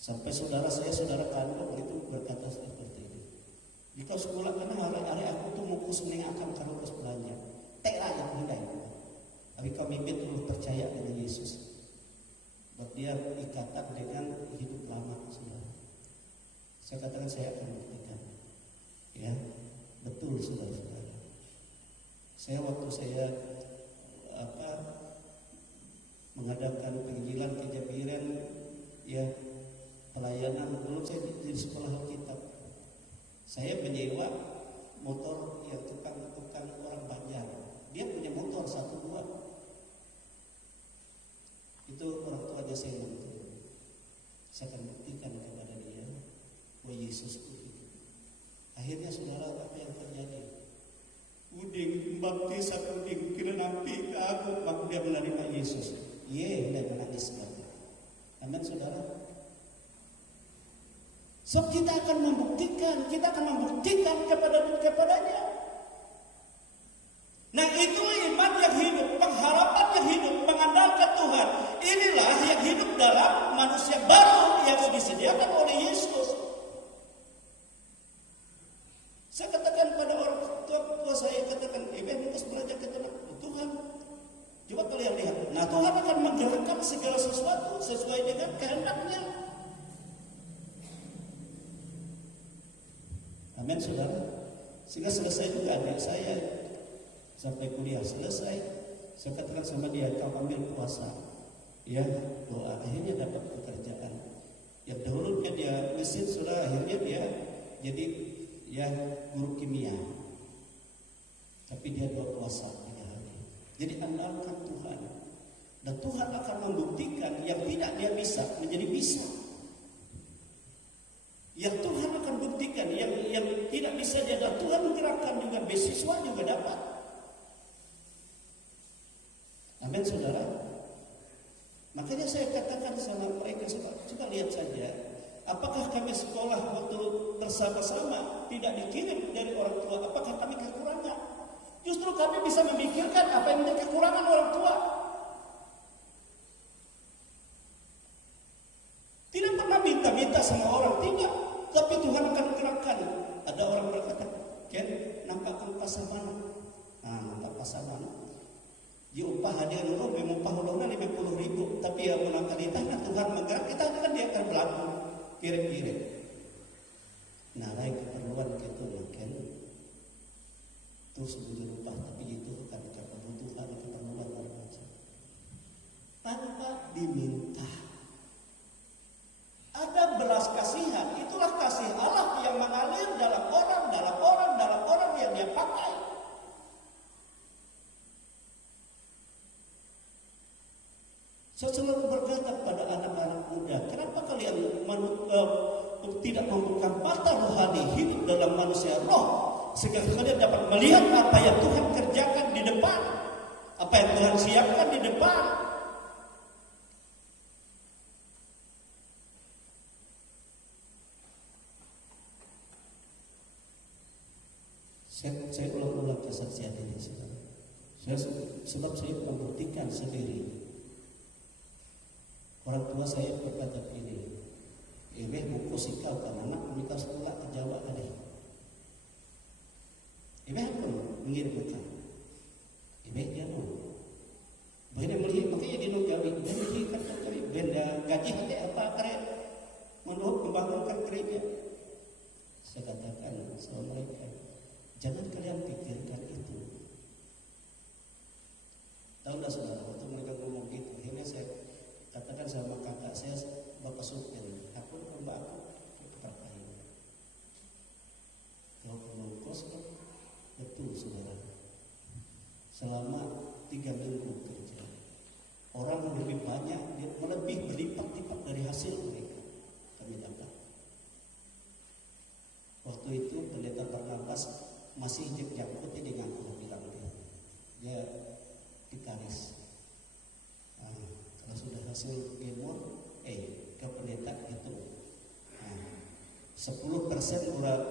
Sampai saudara kandung itu berkata seperti ini. Jika sekolah karena hari-hari aku tuh mau kusuning akan kalau terus belanja. Tera yang hindai. Tapi kami betul percaya dengan Yesus. Buat Dia ikatan dengan hidup lama, saudara. Saya katakan saya akan buktikan. Ya, betul saudara-saudara. Saya waktu saya mengadakan penginjilan kejabiran, ya, pelayanan dulu saya di sekolah Alkitab. Saya menyewa motor yang tukang orang Banjar. Dia punya motor 1 2. Itu orang tuanya saya bantu. Saya akan buktikan kepada dia bahwa Yesus itu hidup. Akhirnya saudara, apa yang terjadi? Uding baptis aku uding kira nampi aku waktu dia menerima Yesus. Dia menangis banget. Amin, saudara. So kita akan membuktikan kepadanya. Nah, itu iman yang hidup, pengharapan yang hidup, mengandalkan Tuhan. Inilah yang hidup dalam manusia baru yang disediakan oleh Yesus. Saya katakan pada orang tua saya, katakan, mungkin belajar ke Tuhan. Coba kalian lihat. Nah, Tuhan akan menggerakkan segala sesuatu sesuai dengan kehendaknya. Amin, saudara. Sehingga selesai juga adik saya sampai kuliah selesai. Saya katakan sama dia, kau ambil puasa, ya, doa. Akhirnya dapat pekerjaan. Yang dahulunya dia mesin, saudara, akhirnya dia jadi ya guru kimia. Tapi dia doa puasa 3 hari. Jadi andalkan Tuhan. Dan Tuhan akan membuktikan yang tidak dia bisa menjadi bisa. Yang Tuhan akan buktikan yang tidak bisa dia, dan Tuhan menggerakkan juga beasiswa juga dapat. Amin, saudara. Makanya saya katakan sama mereka, coba lihat saja, apakah kami sekolah waktu bersama-sama tidak dikirim dari orang tua? Apakah kami kekurangan? Justru kami bisa memikirkan apa yang menjadi kekurangan orang tua. Tidak pernah minta-minta sama orang, tidak. Tapi Tuhan akan gerakkan. Ada orang berkata, Ken, nampak kang pasamana. Nampak pasamana. Di upah hadiah nurung, memupah ulangnya 50.000. Tapi ya menangkal tanah Tuhan menggerak, kita kan dia akan berlaku. Kirim-kirim. Nah, lain keperluan gitu ya, Ken. Terus bujur upah, tapi itu kan kebutuhan, keperluan orang. Tanpa diminta. Ada belas kasihan, itulah kasih Allah yang mengalir dalam orang yang dia pakai. Saya selalu berkata pada anak-anak muda, kenapa kalian tidak membuka mata rohani hidup dalam manusia roh, sehingga kalian dapat melihat apa yang Tuhan kerjakan di depan, apa yang Tuhan siapkan di depan. Saya ulang-ulang kesaksian ini, saudara. Sebab saya membuktikan sendiri. Orang tua saya berkata ini, mau kusikau kan anak menikah sekolah ke Jawa ada. Pun mengirimkan. Dia mau. Benda melihat makanya dia nak gawi. Dia melihat kan gaji hati apa kare. Menurut membangunkan gereja. sama mereka. Jangan kalian pikirkan itu. Tahu nggak saudara, waktu mereka ngomong gitu, akhirnya saya katakan sama kakak saya, bapak supir, aku mbak aku kepercayaan. Kalau perlu kos kan, betul saudara. Selama 3 minggu kerja, orang lebih banyak, lebih berlipat-lipat dari hasil mereka kami dapat. Waktu itu pendeta Barnabas masih jangkut dia ngaku bilang dia dikaris. Nah, kalau sudah hasil gemur, ke pendeta itu 10% orang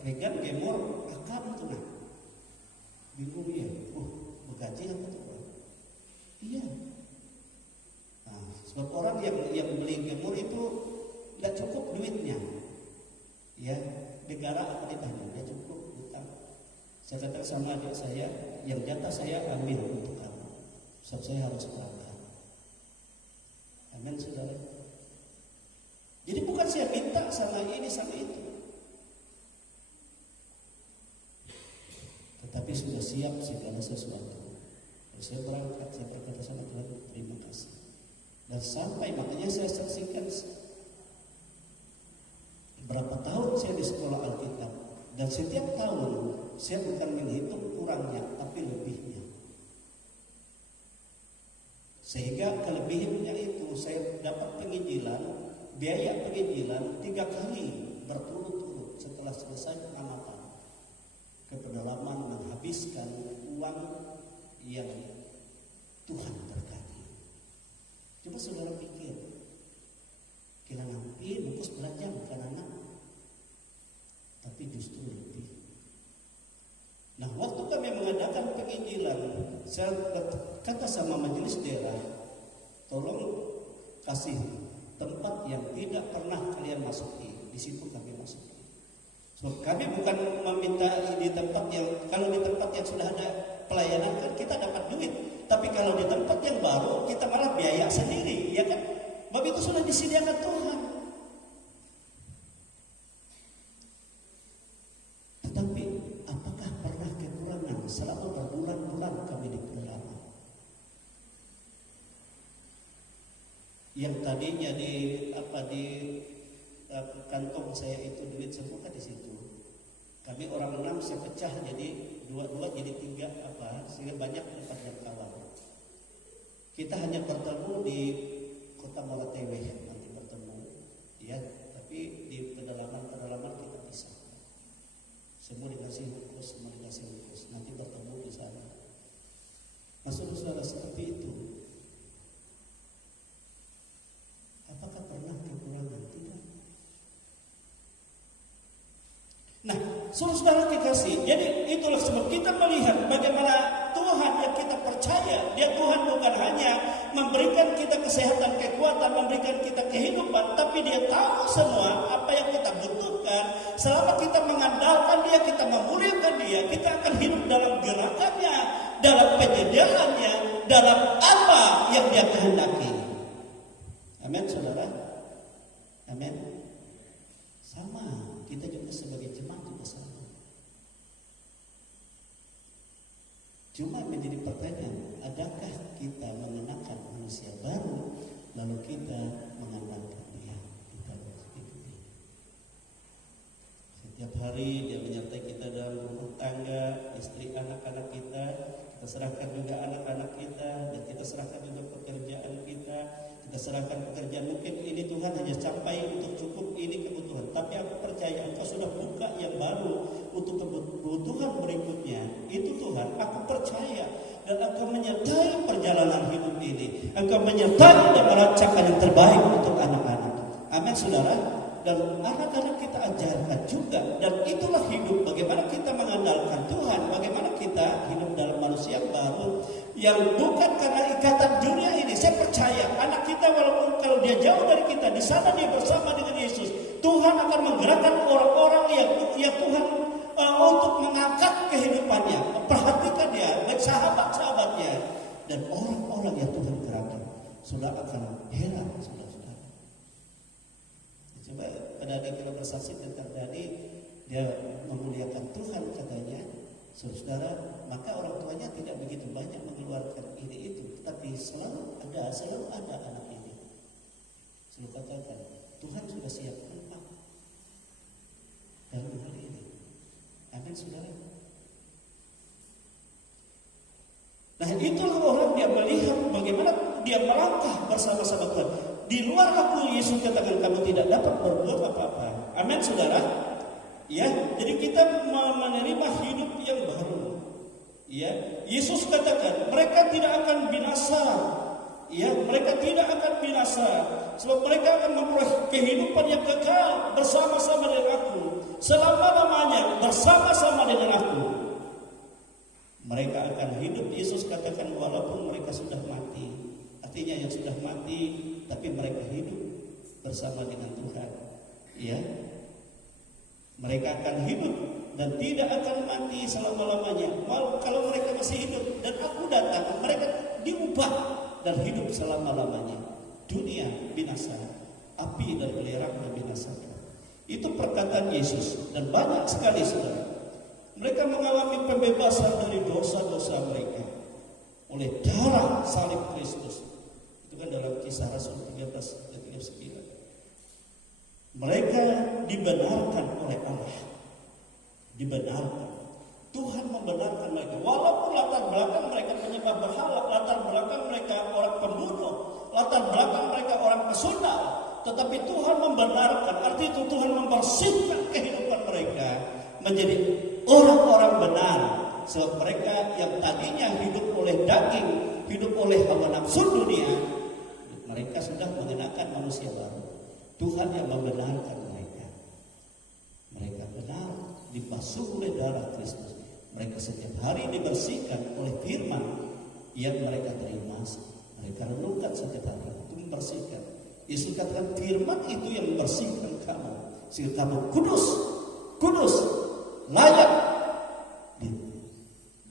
regan gemur akan tuh nah. Bingung ya, bergaji apa tuh? Iya. Nah, sebab orang yang beli gemur itu tidak cukup duitnya, ya negara apa ditanya, dia cukup utang. Saya katakan sama adik saya, yang jatah saya ambil untuk kamu, sebab saya harus berangkat. Amin saudara. Jadi bukan saya minta sama ini sama itu, tetapi sudah siap segala sesuatu. Kalau saya berangkat, saya berkata sama Tuhan, terima kasih. Dan sampai makanya saya saksikan berapa tahun saya di sekolah Alkitab, dan setiap tahun saya bukan menghitung kurangnya, tapi lebihnya. Sehingga kelebihannya itu saya dapat penginjilan, biaya penginjilan 3 kali berturut-turut setelah selesai pengamatan. Ke pedalaman menghabiskan uang yang Tuhan berkati. Coba saudara pikir, kira nampi bungkus belanja bukan anak, tapi justru lebih. Nah, waktu kami mengadakan penginjilan, saya kata sama majelis daerah, tolong kasih tempat yang tidak pernah kalian masuki, di situ kami masuki. So, kami bukan meminta di tempat yang, kalau di tempat yang sudah ada pelayanan kan kita dapat duit, tapi kalau di tempat yang baru kita malah biaya sendiri, ya kan? Sebab itu sudah disediakan Tuhan. Tetapi apakah pernah kekurangan selama berbulan-bulan kami di pedalaman? Yang tadinya di kantong saya itu duit semua kan di situ. Kami orang 6 saya pecah jadi 2 jadi 3 sehingga banyak tempat jangkauan. Kita hanya bertemu di Kota Malatewe nanti bertemu, ya. Tapi di pedalaman kita bisa. Semua dikasih khusus, nanti bertemu di sana. Masuk saudara seperti itu. Apakah pernah kekurangan? Tidak. Nah, saudara kekasih, jadi itulah sebab kita melihat bagaimana Tuhan yang kita percaya, Dia Tuhan bukan hanya memberikan kita kesehatan, kekuatan, memberikan kita kehidupan, tapi Dia tahu semua apa yang kita butuhkan. Selama kita mengandalkan Dia, kita memuliakan Dia, kita akan hidup dalam gerakannya, dalam penyediaannya, dalam apa yang Dia kehendaki. Amin, saudara. Amin. Sama, kita juga sebagai jemaat juga sama. Cuma menjadi pertanyaan, adakah kita mengenakan manusia baru, lalu kita mengandalkan Dia, kita ikuti. Setiap hari Dia menyertai kita dalam rumah tangga, istri, anak-anak kita serahkan juga anak-anak kita, dan kita serahkan juga pekerjaan kita. Kita serahkan pekerjaan, mungkin ini Tuhan hanya sampai untuk cukup ini kebutuhan, tapi aku percaya Engkau sudah buka yang baru untuk kebutuhan berikutnya. Itu Tuhan, aku percaya, dan Engkau menyertai perjalanan hidup ini. Engkau menyertai dan merancangkan yang terbaik untuk anak-anak. Amin saudara. Dan anak-anak kita ajarkan juga, dan itulah hidup, bagaimana kita mengandalkan Tuhan, bagaimana kita hidup dalam manusia yang baru, yang bukan karena ikatan dunia ini. Saya percaya anak kita walaupun kalau dia jauh dari kita, di sana dia bersama dengan Yesus, Tuhan akan menggerakkan orang-orang yang Tuhan untuk mengangkat kehidupannya. Perhatikan dia, baik sahabat-sahabatnya dan orang-orang yang Tuhan gerakkan, sudah akan heran, saudara. Coba pada ada kita bersaksi tentang tadi, dia memuliakan Saudara, maka orang tuanya tidak begitu banyak mengeluarkan ini itu, tapi selalu ada anak ini. Selalu katakan, Tuhan sudah siapkan apa dalam hal ini. Amin, saudara. Nah, itulah orang dia melihat bagaimana dia melangkah bersama-sama Tuhan. Di luar aku, Yesus katakan, kamu tidak dapat berbuat apa-apa. Amin, saudara. Ya, jadi kita menerima hidup yang baru. Ya, Yesus katakan, mereka tidak akan binasa. Ya, mereka tidak akan binasa, sebab mereka akan memperoleh kehidupan yang kekal bersama-sama dengan aku, selama-lamanya bersama-sama dengan aku. Mereka akan hidup. Yesus katakan, walaupun mereka sudah mati, artinya yang sudah mati, tapi mereka hidup bersama dengan Tuhan. Ya, mereka akan hidup dan tidak akan mati selama-lamanya. Kalau mereka masih hidup dan aku datang, mereka diubah dan hidup selama-lamanya. Dunia binasa, api dan belerangnya binasa. Itu perkataan Yesus, dan banyak sekali saudara. Mereka mengalami pembebasan dari dosa-dosa mereka oleh darah salib Kristus. Itu kan dalam Kisah Rasul 13 ayat 39. Mereka dibenarkan oleh Allah. Dibenarkan. Tuhan membenarkan mereka. Walaupun latar belakang mereka penyembah berhala, latar belakang mereka orang pembunuh, latar belakang mereka orang pesona, tetapi Tuhan membenarkan. Arti itu Tuhan membersihkan kehidupan mereka menjadi orang-orang benar. Sebab mereka yang tadinya hidup oleh daging, hidup oleh hawa nafsu dunia, mereka sudah mengenakan manusia baru. Tuhan yang membenarkan mereka. Mereka benar, dibasuh oleh darah Kristus. Mereka setiap hari dibersihkan oleh firman yang mereka terima. Mereka renungkan setiap hari untuk membersihkan. Yesus katakan, firman itu yang membersihkan kamu, sehingga kamu kudus, layak di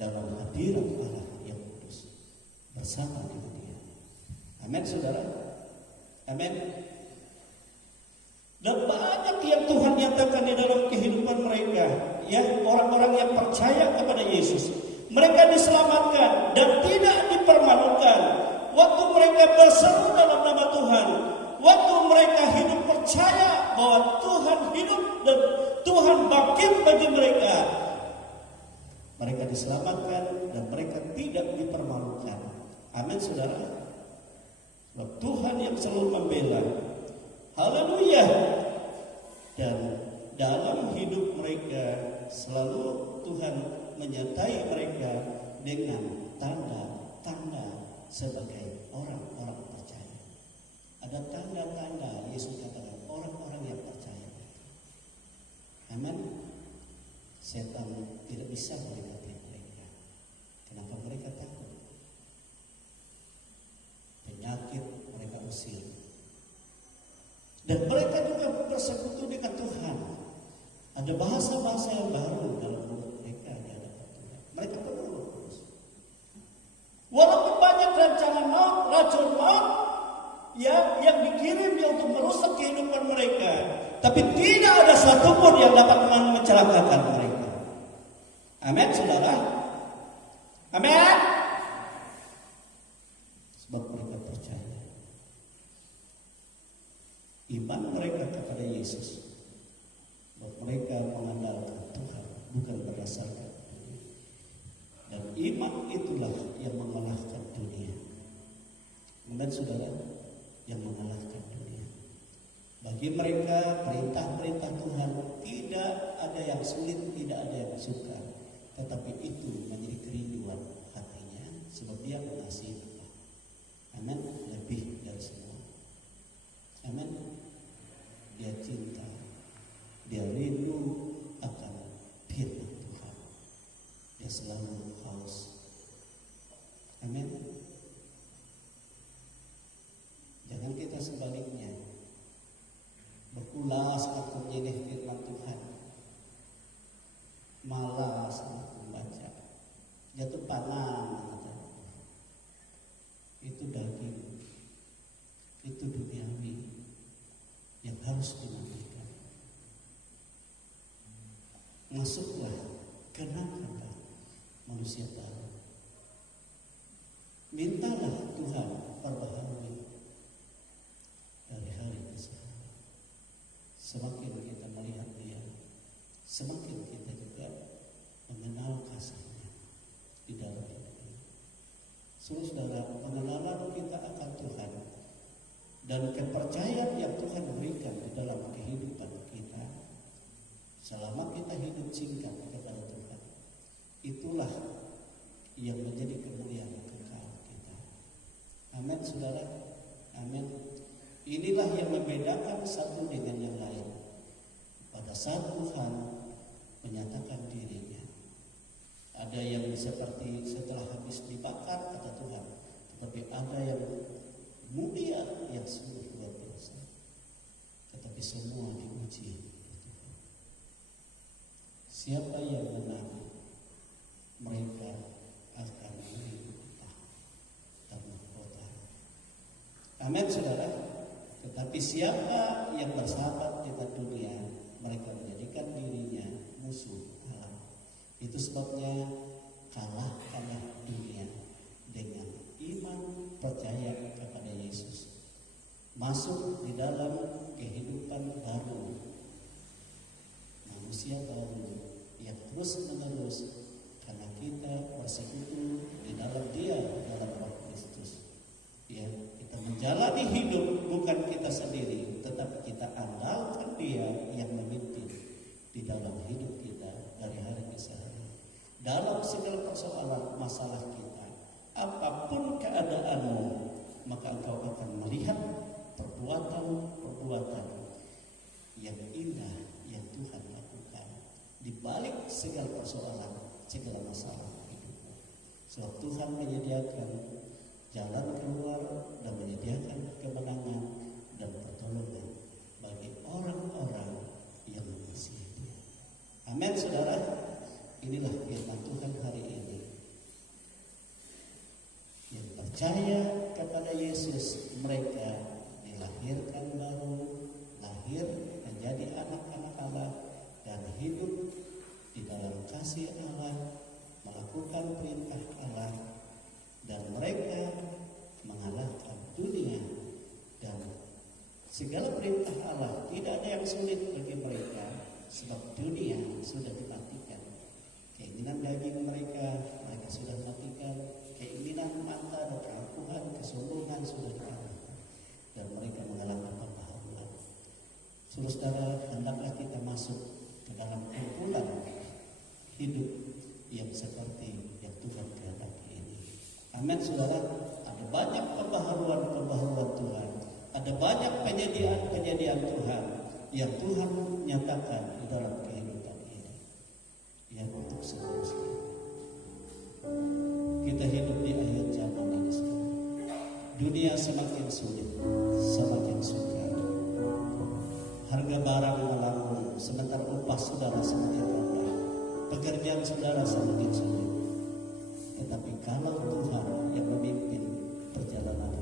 dalam hadirat Allah yang kudus bersama dengan Dia. Amin, saudara. Amin. Dan banyak yang Tuhan nyatakan di dalam kehidupan mereka, ya, orang-orang yang percaya kepada Yesus. Mereka diselamatkan dan tidak dipermalukan. Waktu mereka berseru dalam nama Tuhan, waktu mereka hidup percaya bahwa Tuhan hidup dan Tuhan bangkit bagi mereka, mereka diselamatkan dan mereka tidak dipermalukan. Amin, saudara. Sebab Tuhan yang selalu membela. Haleluya. Dan dalam hidup mereka selalu Tuhan menyertai mereka dengan tanda-tanda sebagai orang-orang percaya. Ada tanda-tanda, Yesus katakan, orang-orang yang percaya. Amin. Setan tidak bisa mendekati mereka. Kenapa mereka takut? Penyakit mereka usir. Dan mereka juga bersekutu dengan Tuhan. Ada bahasa-bahasa yang baru dalam mulut mereka di hadapan Tuhan. Mereka penuh Roh Kudus. Walaupun banyak rancangan maut, racun maut, ya, yang dikirim dia untuk merusak kehidupan mereka, tapi tidak ada satupun yang dapat mencelakakan mereka. Amin, saudara. Amin. Sebab mereka percaya. Iman mereka kepada Yesus, bahwa mereka mengandalkan Tuhan, bukan berdasarkan dunia. Dan iman itulah yang mengalahkan dunia. Amin, saudara, yang mengalahkan dunia. Bagi mereka perintah-perintah Tuhan tidak ada yang sulit, tidak ada yang sukar, tetapi itu menjadi kerinduan hatinya, sebab dia mengasihi Allah. Amin, lebih dari semua. Amin. Dia cinta, dia rindu akan firman Tuhan. Dia selalu haus. Amin. Jangan kita sebaliknya berulas atau menyenih firman Tuhan, malas membaca, jatuh panah. Itu daging, itu duniawi yang harus dimatikan. Masuklah, kenakanlah manusia baru. Mintalah Tuhan perbaharui dari hari ke hari. Semakin kita melihat Dia, semakin kita juga mengenal kasih-Nya di dalam hidup ini. Saudara, pengenalan kita akan Tuhan dan kepercayaan yang Tuhan berikan di dalam kehidupan kita selama kita hidup singkat kepada Tuhan, itulah yang menjadi kemuliaan kekal kita. Amin, saudara. Amin. Inilah yang membedakan satu dengan yang lain. Pada saat Tuhan menyatakan dirinya, ada yang seperti setelah habis dibakar kata Tuhan, tetapi ada yang mulia yang sungguh luar biasa. Tetapi semua diuji oleh Tuhan. Siapa yang menang, mereka akan menderita dan mahkota. Amin, saudara. Tetapi siapa yang bersahabat dengan dunia, mereka menjadikan dirinya musuh Allah. Itu sebabnya kalahkanlah dunia dengan iman percaya kepada Yesus. Masuk di dalam kehidupan baru, manusia baru yang terus menerus karena kita bersekutu di dalam Dia, dalam Roh Kristus. Ya, kita menjalani hidup bukan kita sendiri, tetapi kita andalkan Dia yang memimpin di dalam hidup kita dari hari ke hari. Dalam segala persoalan masalah kita, apapun keadaanmu, maka engkau akan melihat perbuatan-perbuatan yang indah yang Tuhan lakukan di balik segala persoalan, segala masalah hidupmu. Sebab Tuhan menyediakan jalan keluar dan menyediakan kemenangan dan pertolongan bagi orang-orang yang mengasihi Dia. Amin, saudara. Inilah firman Tuhan hari ini. Yang percaya kepada Yesus, mereka dilahirkan baru, lahir menjadi anak-anak Allah dan hidup di dalam kasih Allah, melakukan perintah Allah, dan mereka mengalahkan dunia dan segala perintah Allah. Tidak ada yang sulit bagi mereka, sebab dunia sudah dimatikan. Keinginan daging mereka sudah matikan. Keinginan mata dan keangkuhan, kesombongan sudah dikalahkan, dan mereka mengalami pembaharuan. Saudara, hendaklah kita masuk ke dalam kumpulan hidup yang seperti yang Tuhan kehendaki ini. Amin, saudara. Ada banyak pembaharuan Tuhan, ada banyak penyediaan Tuhan yang Tuhan nyatakan di dalam kehidupan ini, yang untuk seterusnya. Kita hidup di akhir zaman ini. Dunia semakin sulit, semakin sukar. Harga barang melambung, sementara upah saudara semakin rendah. Pekerjaan saudara semakin sulit. Tetapi kalau Tuhan yang memimpin perjalanan,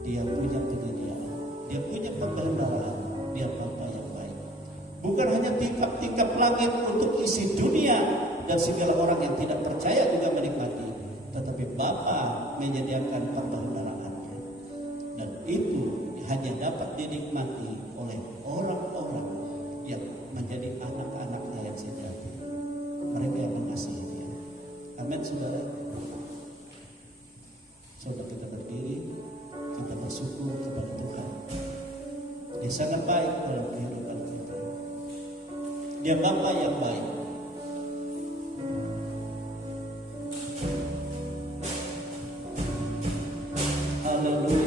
Dia punya penyediaan, Dia punya pemeliharaan, Dia Bapa yang baik. Bukan hanya tingkap-tingkap langit untuk isi dunia dan segala orang yang tidak percaya juga menikmati, tetapi Bapa menyediakan pemeliharaan-Nya, dan itu hanya dapat dinikmati oleh orang-orang yang menjadi anak-anak-Nya yang sejati, mereka yang mengasihi Dia. Amin, saudara. Coba kita berdiri, kita bersyukur kepada Tuhan. Dia sangat baik dalam kehidupan kita. Dia Bapa yang baik. Haleluya.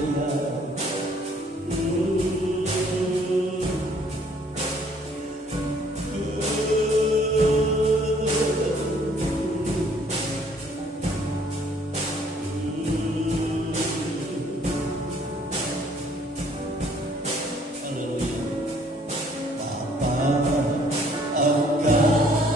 Bapa, Engkau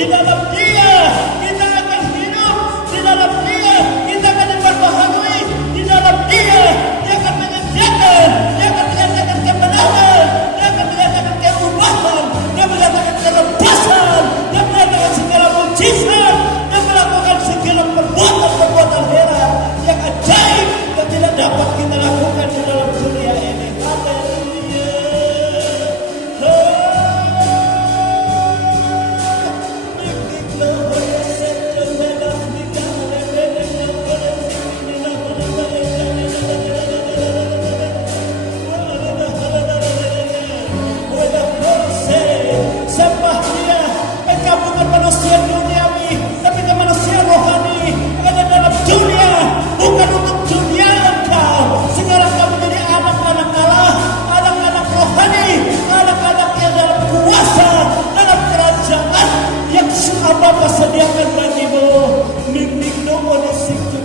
Di dalam Dia kita akan hidup. Di dalam Dia kita akan diperbaharui. Di dalam Dia Dia akan menyediakan. Dia akan menyatakan kebenaran. Dia akan menyatakan keubahan. Dia menyatakan kelepasan. Dia menyatakan segala mujizat. Dia melakukan segala perbuatan-perbuatan heran yang ajaib yang tidak dapat kita lakukan di dalam dunia ini. Haleluya. Sembah Dia. Engkau bukan manusia duniawi, tapi engkau manusia rohani. Karena dalam dunia bukan untuk dunia engkau. Sekarang kamu menjadi anak-anak Allah, anak-anak rohani, anak-anak yang dalam kuasa, dalam kerajaan yang Bapa sediakan bagimu. Mimpi doa di situ.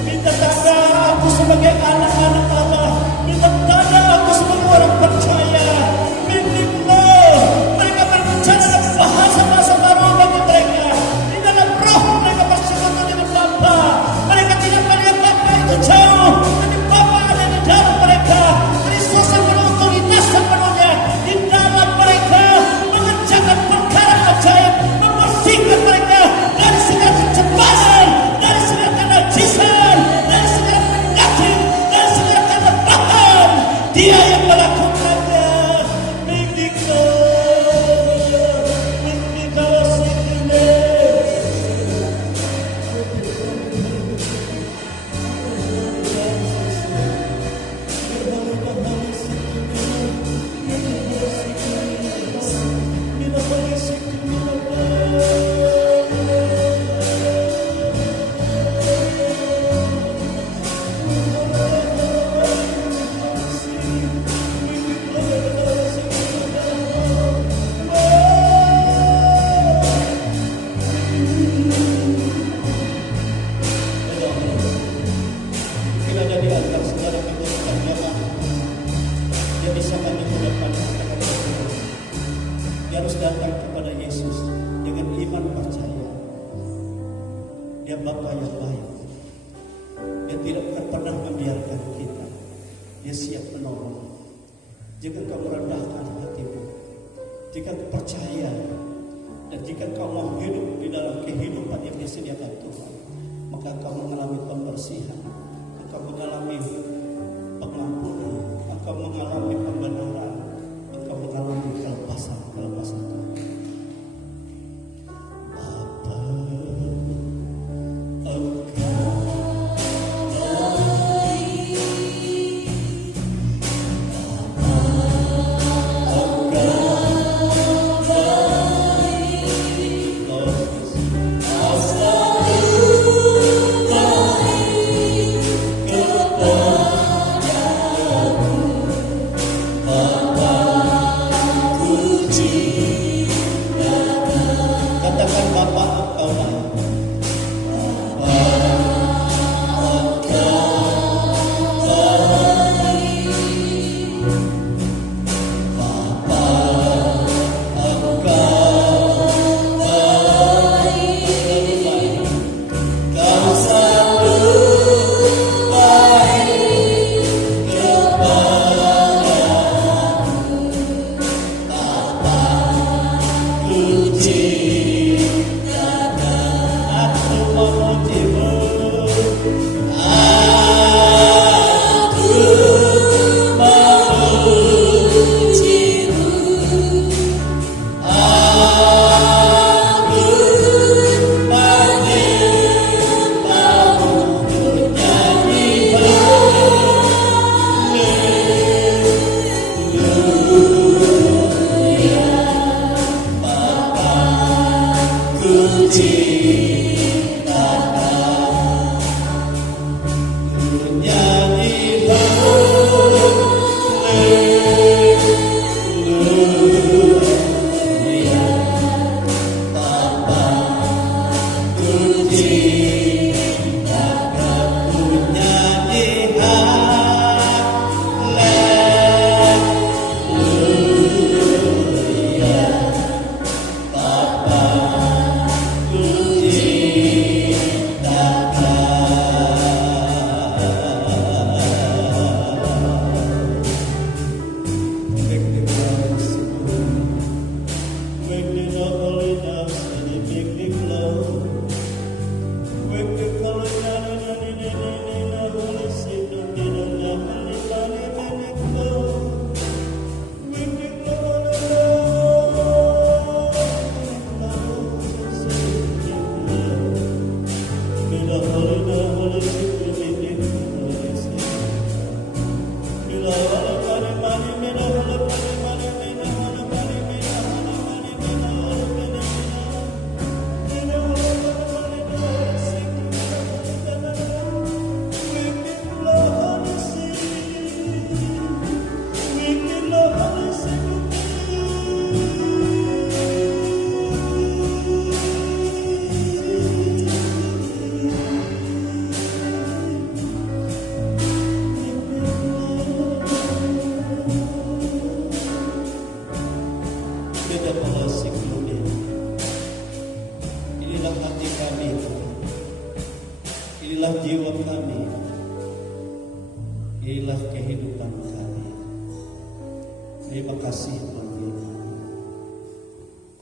Minta tanda aku sebagai anak-anak Allah. Minta tanda aku sebagai orang percaya. Mimpilah mereka berbicara dalam bahasa-bahasa baru bagi mereka. Di dalam roh mereka bersekutu dengan Bapa. Mereka tidak melihat Bapa itu jauh, tapi Bapa ada di dalam mereka. Kristus yang berotoritas sepenuhnya di dalam mereka, mengerjakan perkara ajaib, membersihkan mereka dari segala kecemasan, dari segala kenajisan, dari segala penyakit, dari segala kelemahan. Dia yang melakukannya. Bila ada di antara saudara kita jamaah, dia bisa menyempurnakan kata-kata Tuhan. Dia harus datang kepada Yesus dengan iman percaya. Dia Bapa yang baik. Dia tidak akan pernah membiarkan kita. Dia siap menolong. Jika kau merendahkan hatimu, jika kau percaya, dan jika kau mau hidup di dalam kehidupan yang disediakan Tuhan, maka kau mengalami pembersihan, engkau mengalami pengampunan, engkau mengalami pembenaran, engkau mengalami kelepasan Tuhan. Bapa, Oh beda pola siklunya. Inilah hati kami, inilah jiwa kami, inilah kehidupan kami. Terima kasih Tuhan Firman.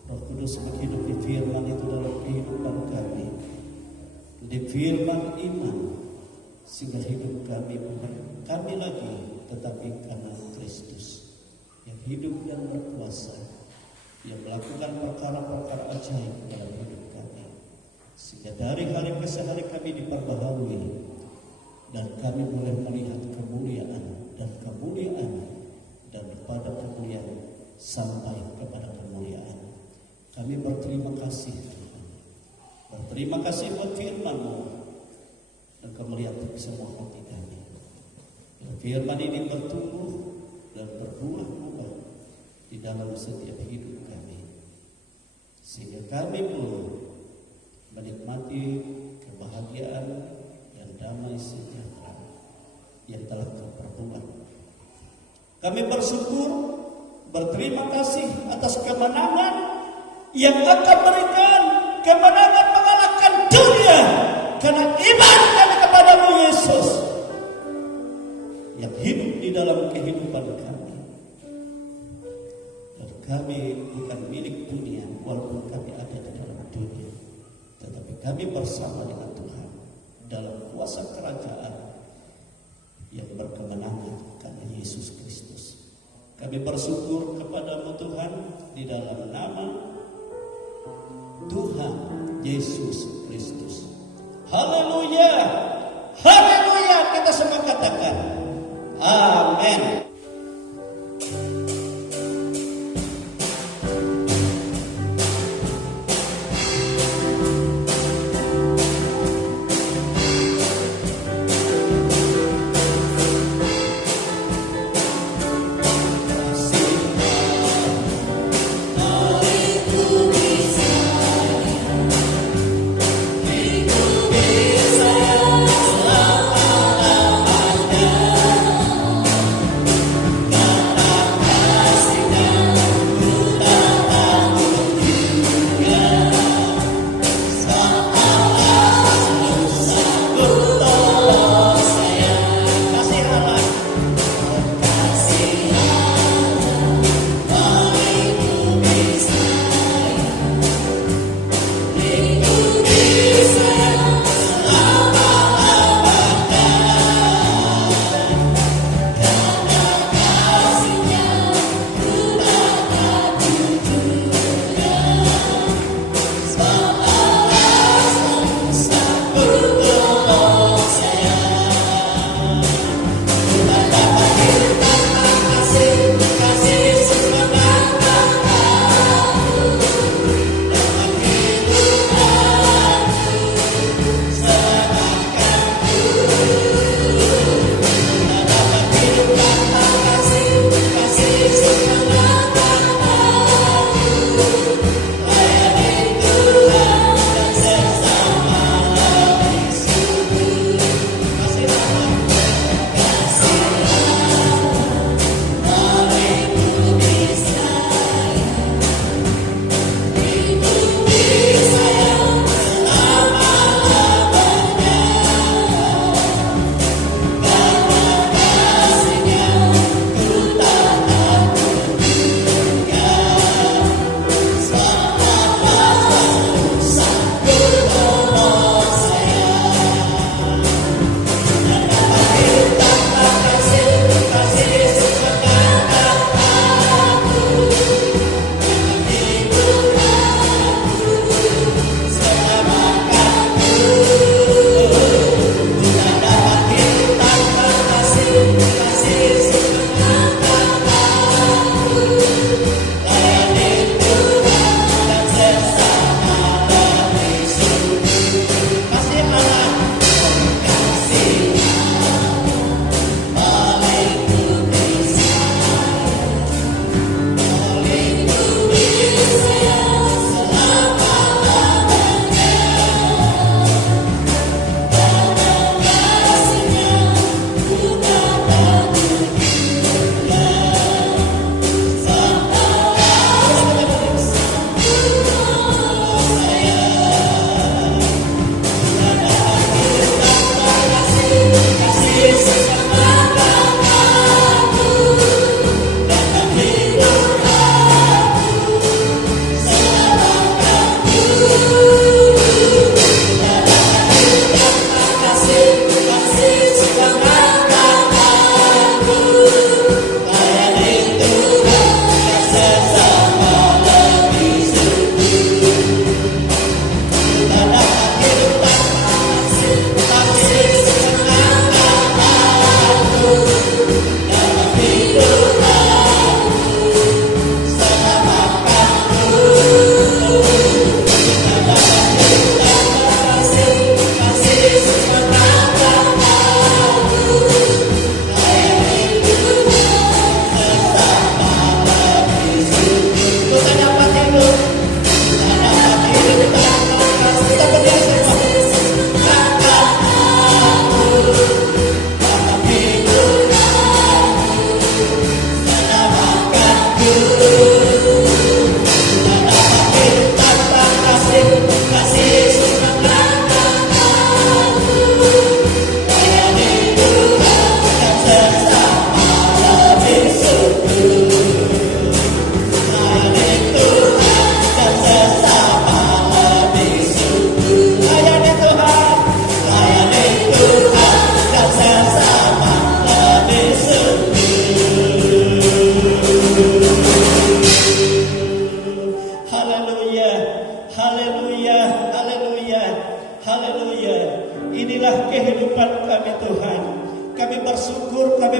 Roh Kudus menghidupi firman itu dalam kehidupan kami. Di firman iman, sehingga hidup kami bukan kami lagi, tetapi karena Kristus yang hidup dan berkuasa, yang melakukan perkara-perkara ajaib dalam hidup kami, sehingga dari hari ke hari kami diperbaharui dan kami boleh melihat kemuliaan dan daripada kemuliaan sampai kepada kemuliaan. Kami berterima kasih Tuhan, berterima kasih buat firman-Mu dan kemuliaan semua hati kami. Firman ini bertumbuh dan berbuah-buah di dalam setiap hidup kami, sehingga kami pun menikmati kebahagiaan dan damai sejahtera yang telah Kau perbuat. Kami bersyukur, berterima kasih atas kemenangan yang akan berikan, kemenangan mengalahkan dunia karena iman kami kepada-Mu Yesus yang hidup di dalam kehidupan kami. Dan kami bukan milik dunia walaupun kami ada di dalam dunia, tetapi kami bersama dengan Tuhan dalam kuasa kerajaan yang berkemenangan karena Yesus Kristus. Kami bersyukur kepada-Mu Tuhan di dalam nama Tuhan Yesus Kristus. Haleluya, haleluya, kita semua katakan amin. Ku bisa selama-lamanya.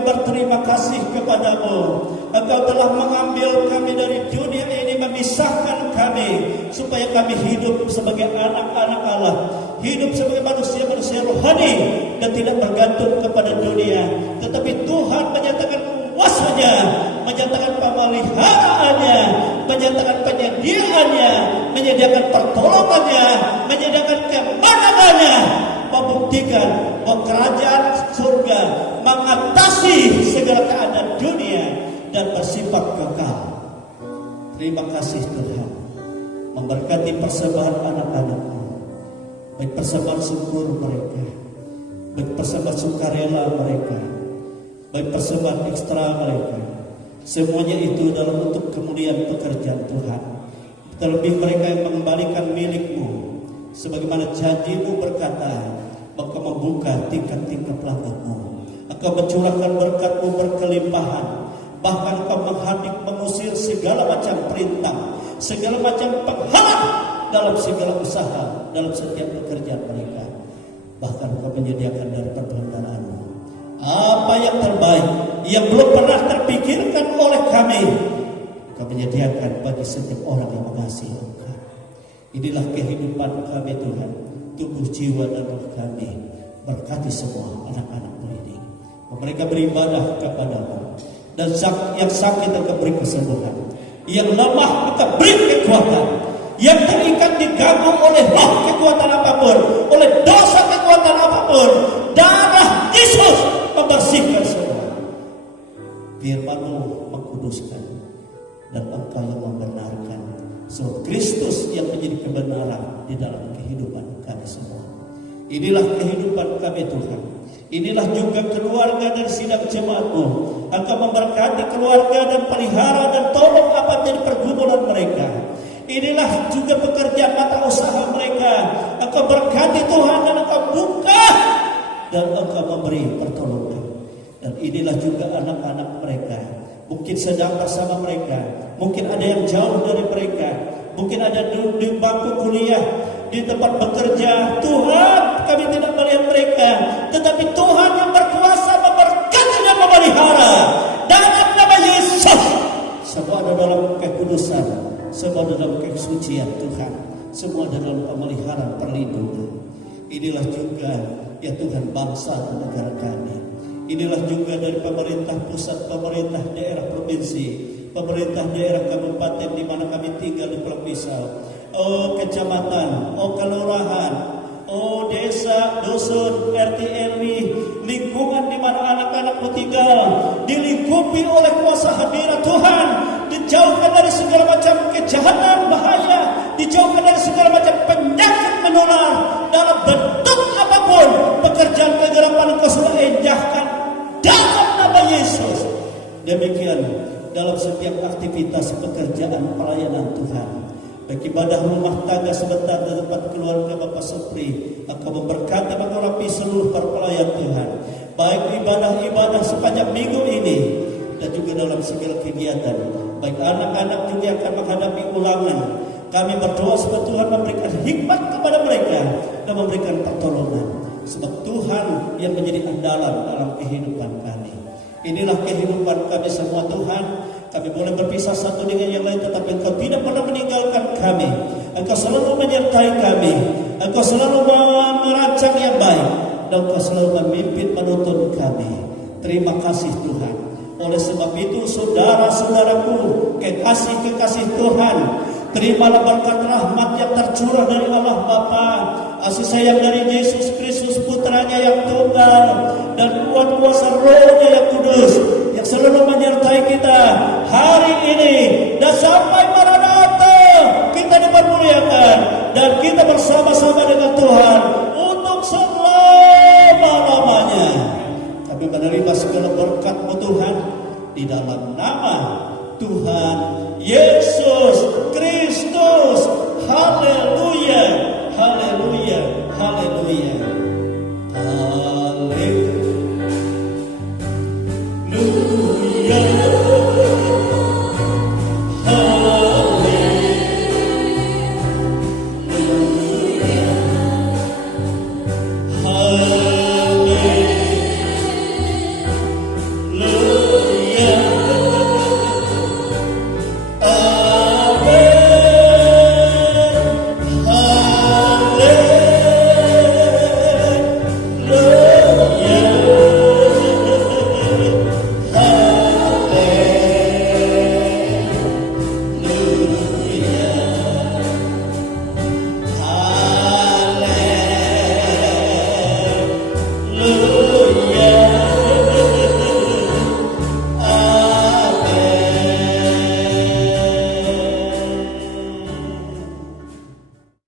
berterima kasih kepadamu. Engkau telah mengambil kami dari dunia ini, memisahkan kami, supaya kami hidup sebagai anak-anak Allah, hidup sebagai manusia-manusia rohani, dan tidak bergantung kepada dunia. Tetapi Tuhan menyatakan kuasa-Nya, menyatakan pemeliharaannya, menyatakan penyediaannya, menyediakan pertolongannya, menyediakan kemenangannya, membuktikan bahwa kerajaan surga mengatasi segala keadaan dunia dan bersifat kekal. Terima kasih Tuhan, memberkati persembahan anak-anak-Mu, baik persembahan syukur mereka, baik persembahan sukarela mereka, baik persembahan ekstra mereka. Semuanya itu dalam untuk kemuliaan pekerjaan Tuhan. Terlebih mereka yang mengembalikan milik-Mu, sebagaimana janji-Mu berkata, Engkau membuka tingkat-tingkat langit-Mu, Engkau mencurahkan berkat-Mu berkelimpahan, bahkan Engkau mengusir segala macam perintah, segala macam penghalang dalam segala usaha, dalam setiap pekerjaan mereka. Bahkan Engkau menyediakan dari perbendaharaan-Mu apa yang terbaik, yang belum pernah terpikirkan oleh kami, Engkau menyediakan bagi setiap orang yang mengasihi Engkau. Inilah kehidupan kami Tuhan, tubuh, jiwa, dan roh kami. Berkati semua anak-anak-Mu ini, mereka beribadah kepada-Mu, dan yang sakit Engkau beri kesembuhan, yang lemah Engkau beri kekuatan, yang terikat diganggu oleh roh kekuatan apapun, oleh dosa kekuatan apapun, darah Yesus membersihkan semua. Firman-Mu mengkuduskan, dan Engkau yang membenarkan. Sebab Kristus yang menjadi kebenaran di dalam kehidupan kami semua. Inilah kehidupan kami Tuhan. Inilah juga keluarga dari sidang jemaat-Mu. Engkau memberkati keluarga dan pelihara dan tolong apa menjadi pergumulan mereka. Inilah juga pekerjaan mata usaha mereka. Engkau berkati Tuhan, dan Engkau buka, dan Engkau memberi pertolongan. Dan inilah juga anak-anak mereka, mungkin sedang bersama mereka, mungkin ada yang jauh dari mereka, mungkin ada di bangku kuliah, di tempat bekerja. Tuhan, kami tidak melihat mereka, tetapi Tuhan yang berkuasa memberkati dan memelihara. Dalam nama Yesus, semua ada dalam kekudusan, semua dalam kesucian Tuhan, semua dalam pemeliharaan perlindungan. Inilah juga ya Tuhan bangsa dan negara kami. Inilah juga dari pemerintah pusat, pemerintah daerah provinsi, pemerintah daerah kabupaten di mana kami tinggal di Pulau Pisau, kecamatan, kelurahan, desa, dusun, RT RW, lingkungan di mana anak-anakmu tinggal, dilingkupi oleh kuasa hadirat Tuhan, dijauhkan dari segala macam kejahatan, bahaya, dijauhkan dari segala macam penyakit menular dalam bentuk apapun. Pekerjaan kegelapan Engkau sudah enjahkan dalam nama Yesus. Demikian dalam setiap aktivitas pekerjaan pelayanan Tuhan, baik ibadah rumah tangga sebentar di tempat keluarga Bapak Supri, Engkau memberkati mengurapi seluruh para pelayan Tuhan, baik ibadah-ibadah sepanjang minggu ini, dan juga dalam segala kegiatan, baik anak-anak juga akan menghadapi ulangan. Kami berdoa supaya Tuhan memberikan hikmat kepada mereka dan memberikan pertolongan, sebab Tuhan yang menjadi andalan dalam kehidupan kami. Inilah kehidupan kami semua Tuhan. Kami boleh berpisah satu dengan yang lain, tetapi Engkau tidak pernah meninggalkan kami. Engkau selalu menyertai kami. Engkau selalu merancang yang baik, dan Engkau selalu memimpin menuntun kami. Terima kasih Tuhan. Oleh sebab itu saudara-saudaraku, kekasih-kekasih Tuhan, terimalah berkat rahmat yang tercurah dari Allah Bapa, kasih sayang dari Yesus Kristus Putranya yang tunggal, dan kuat kuasa Roh-Nya yang kudus yang selalu menyertai kita hari ini dan sampai maranatha.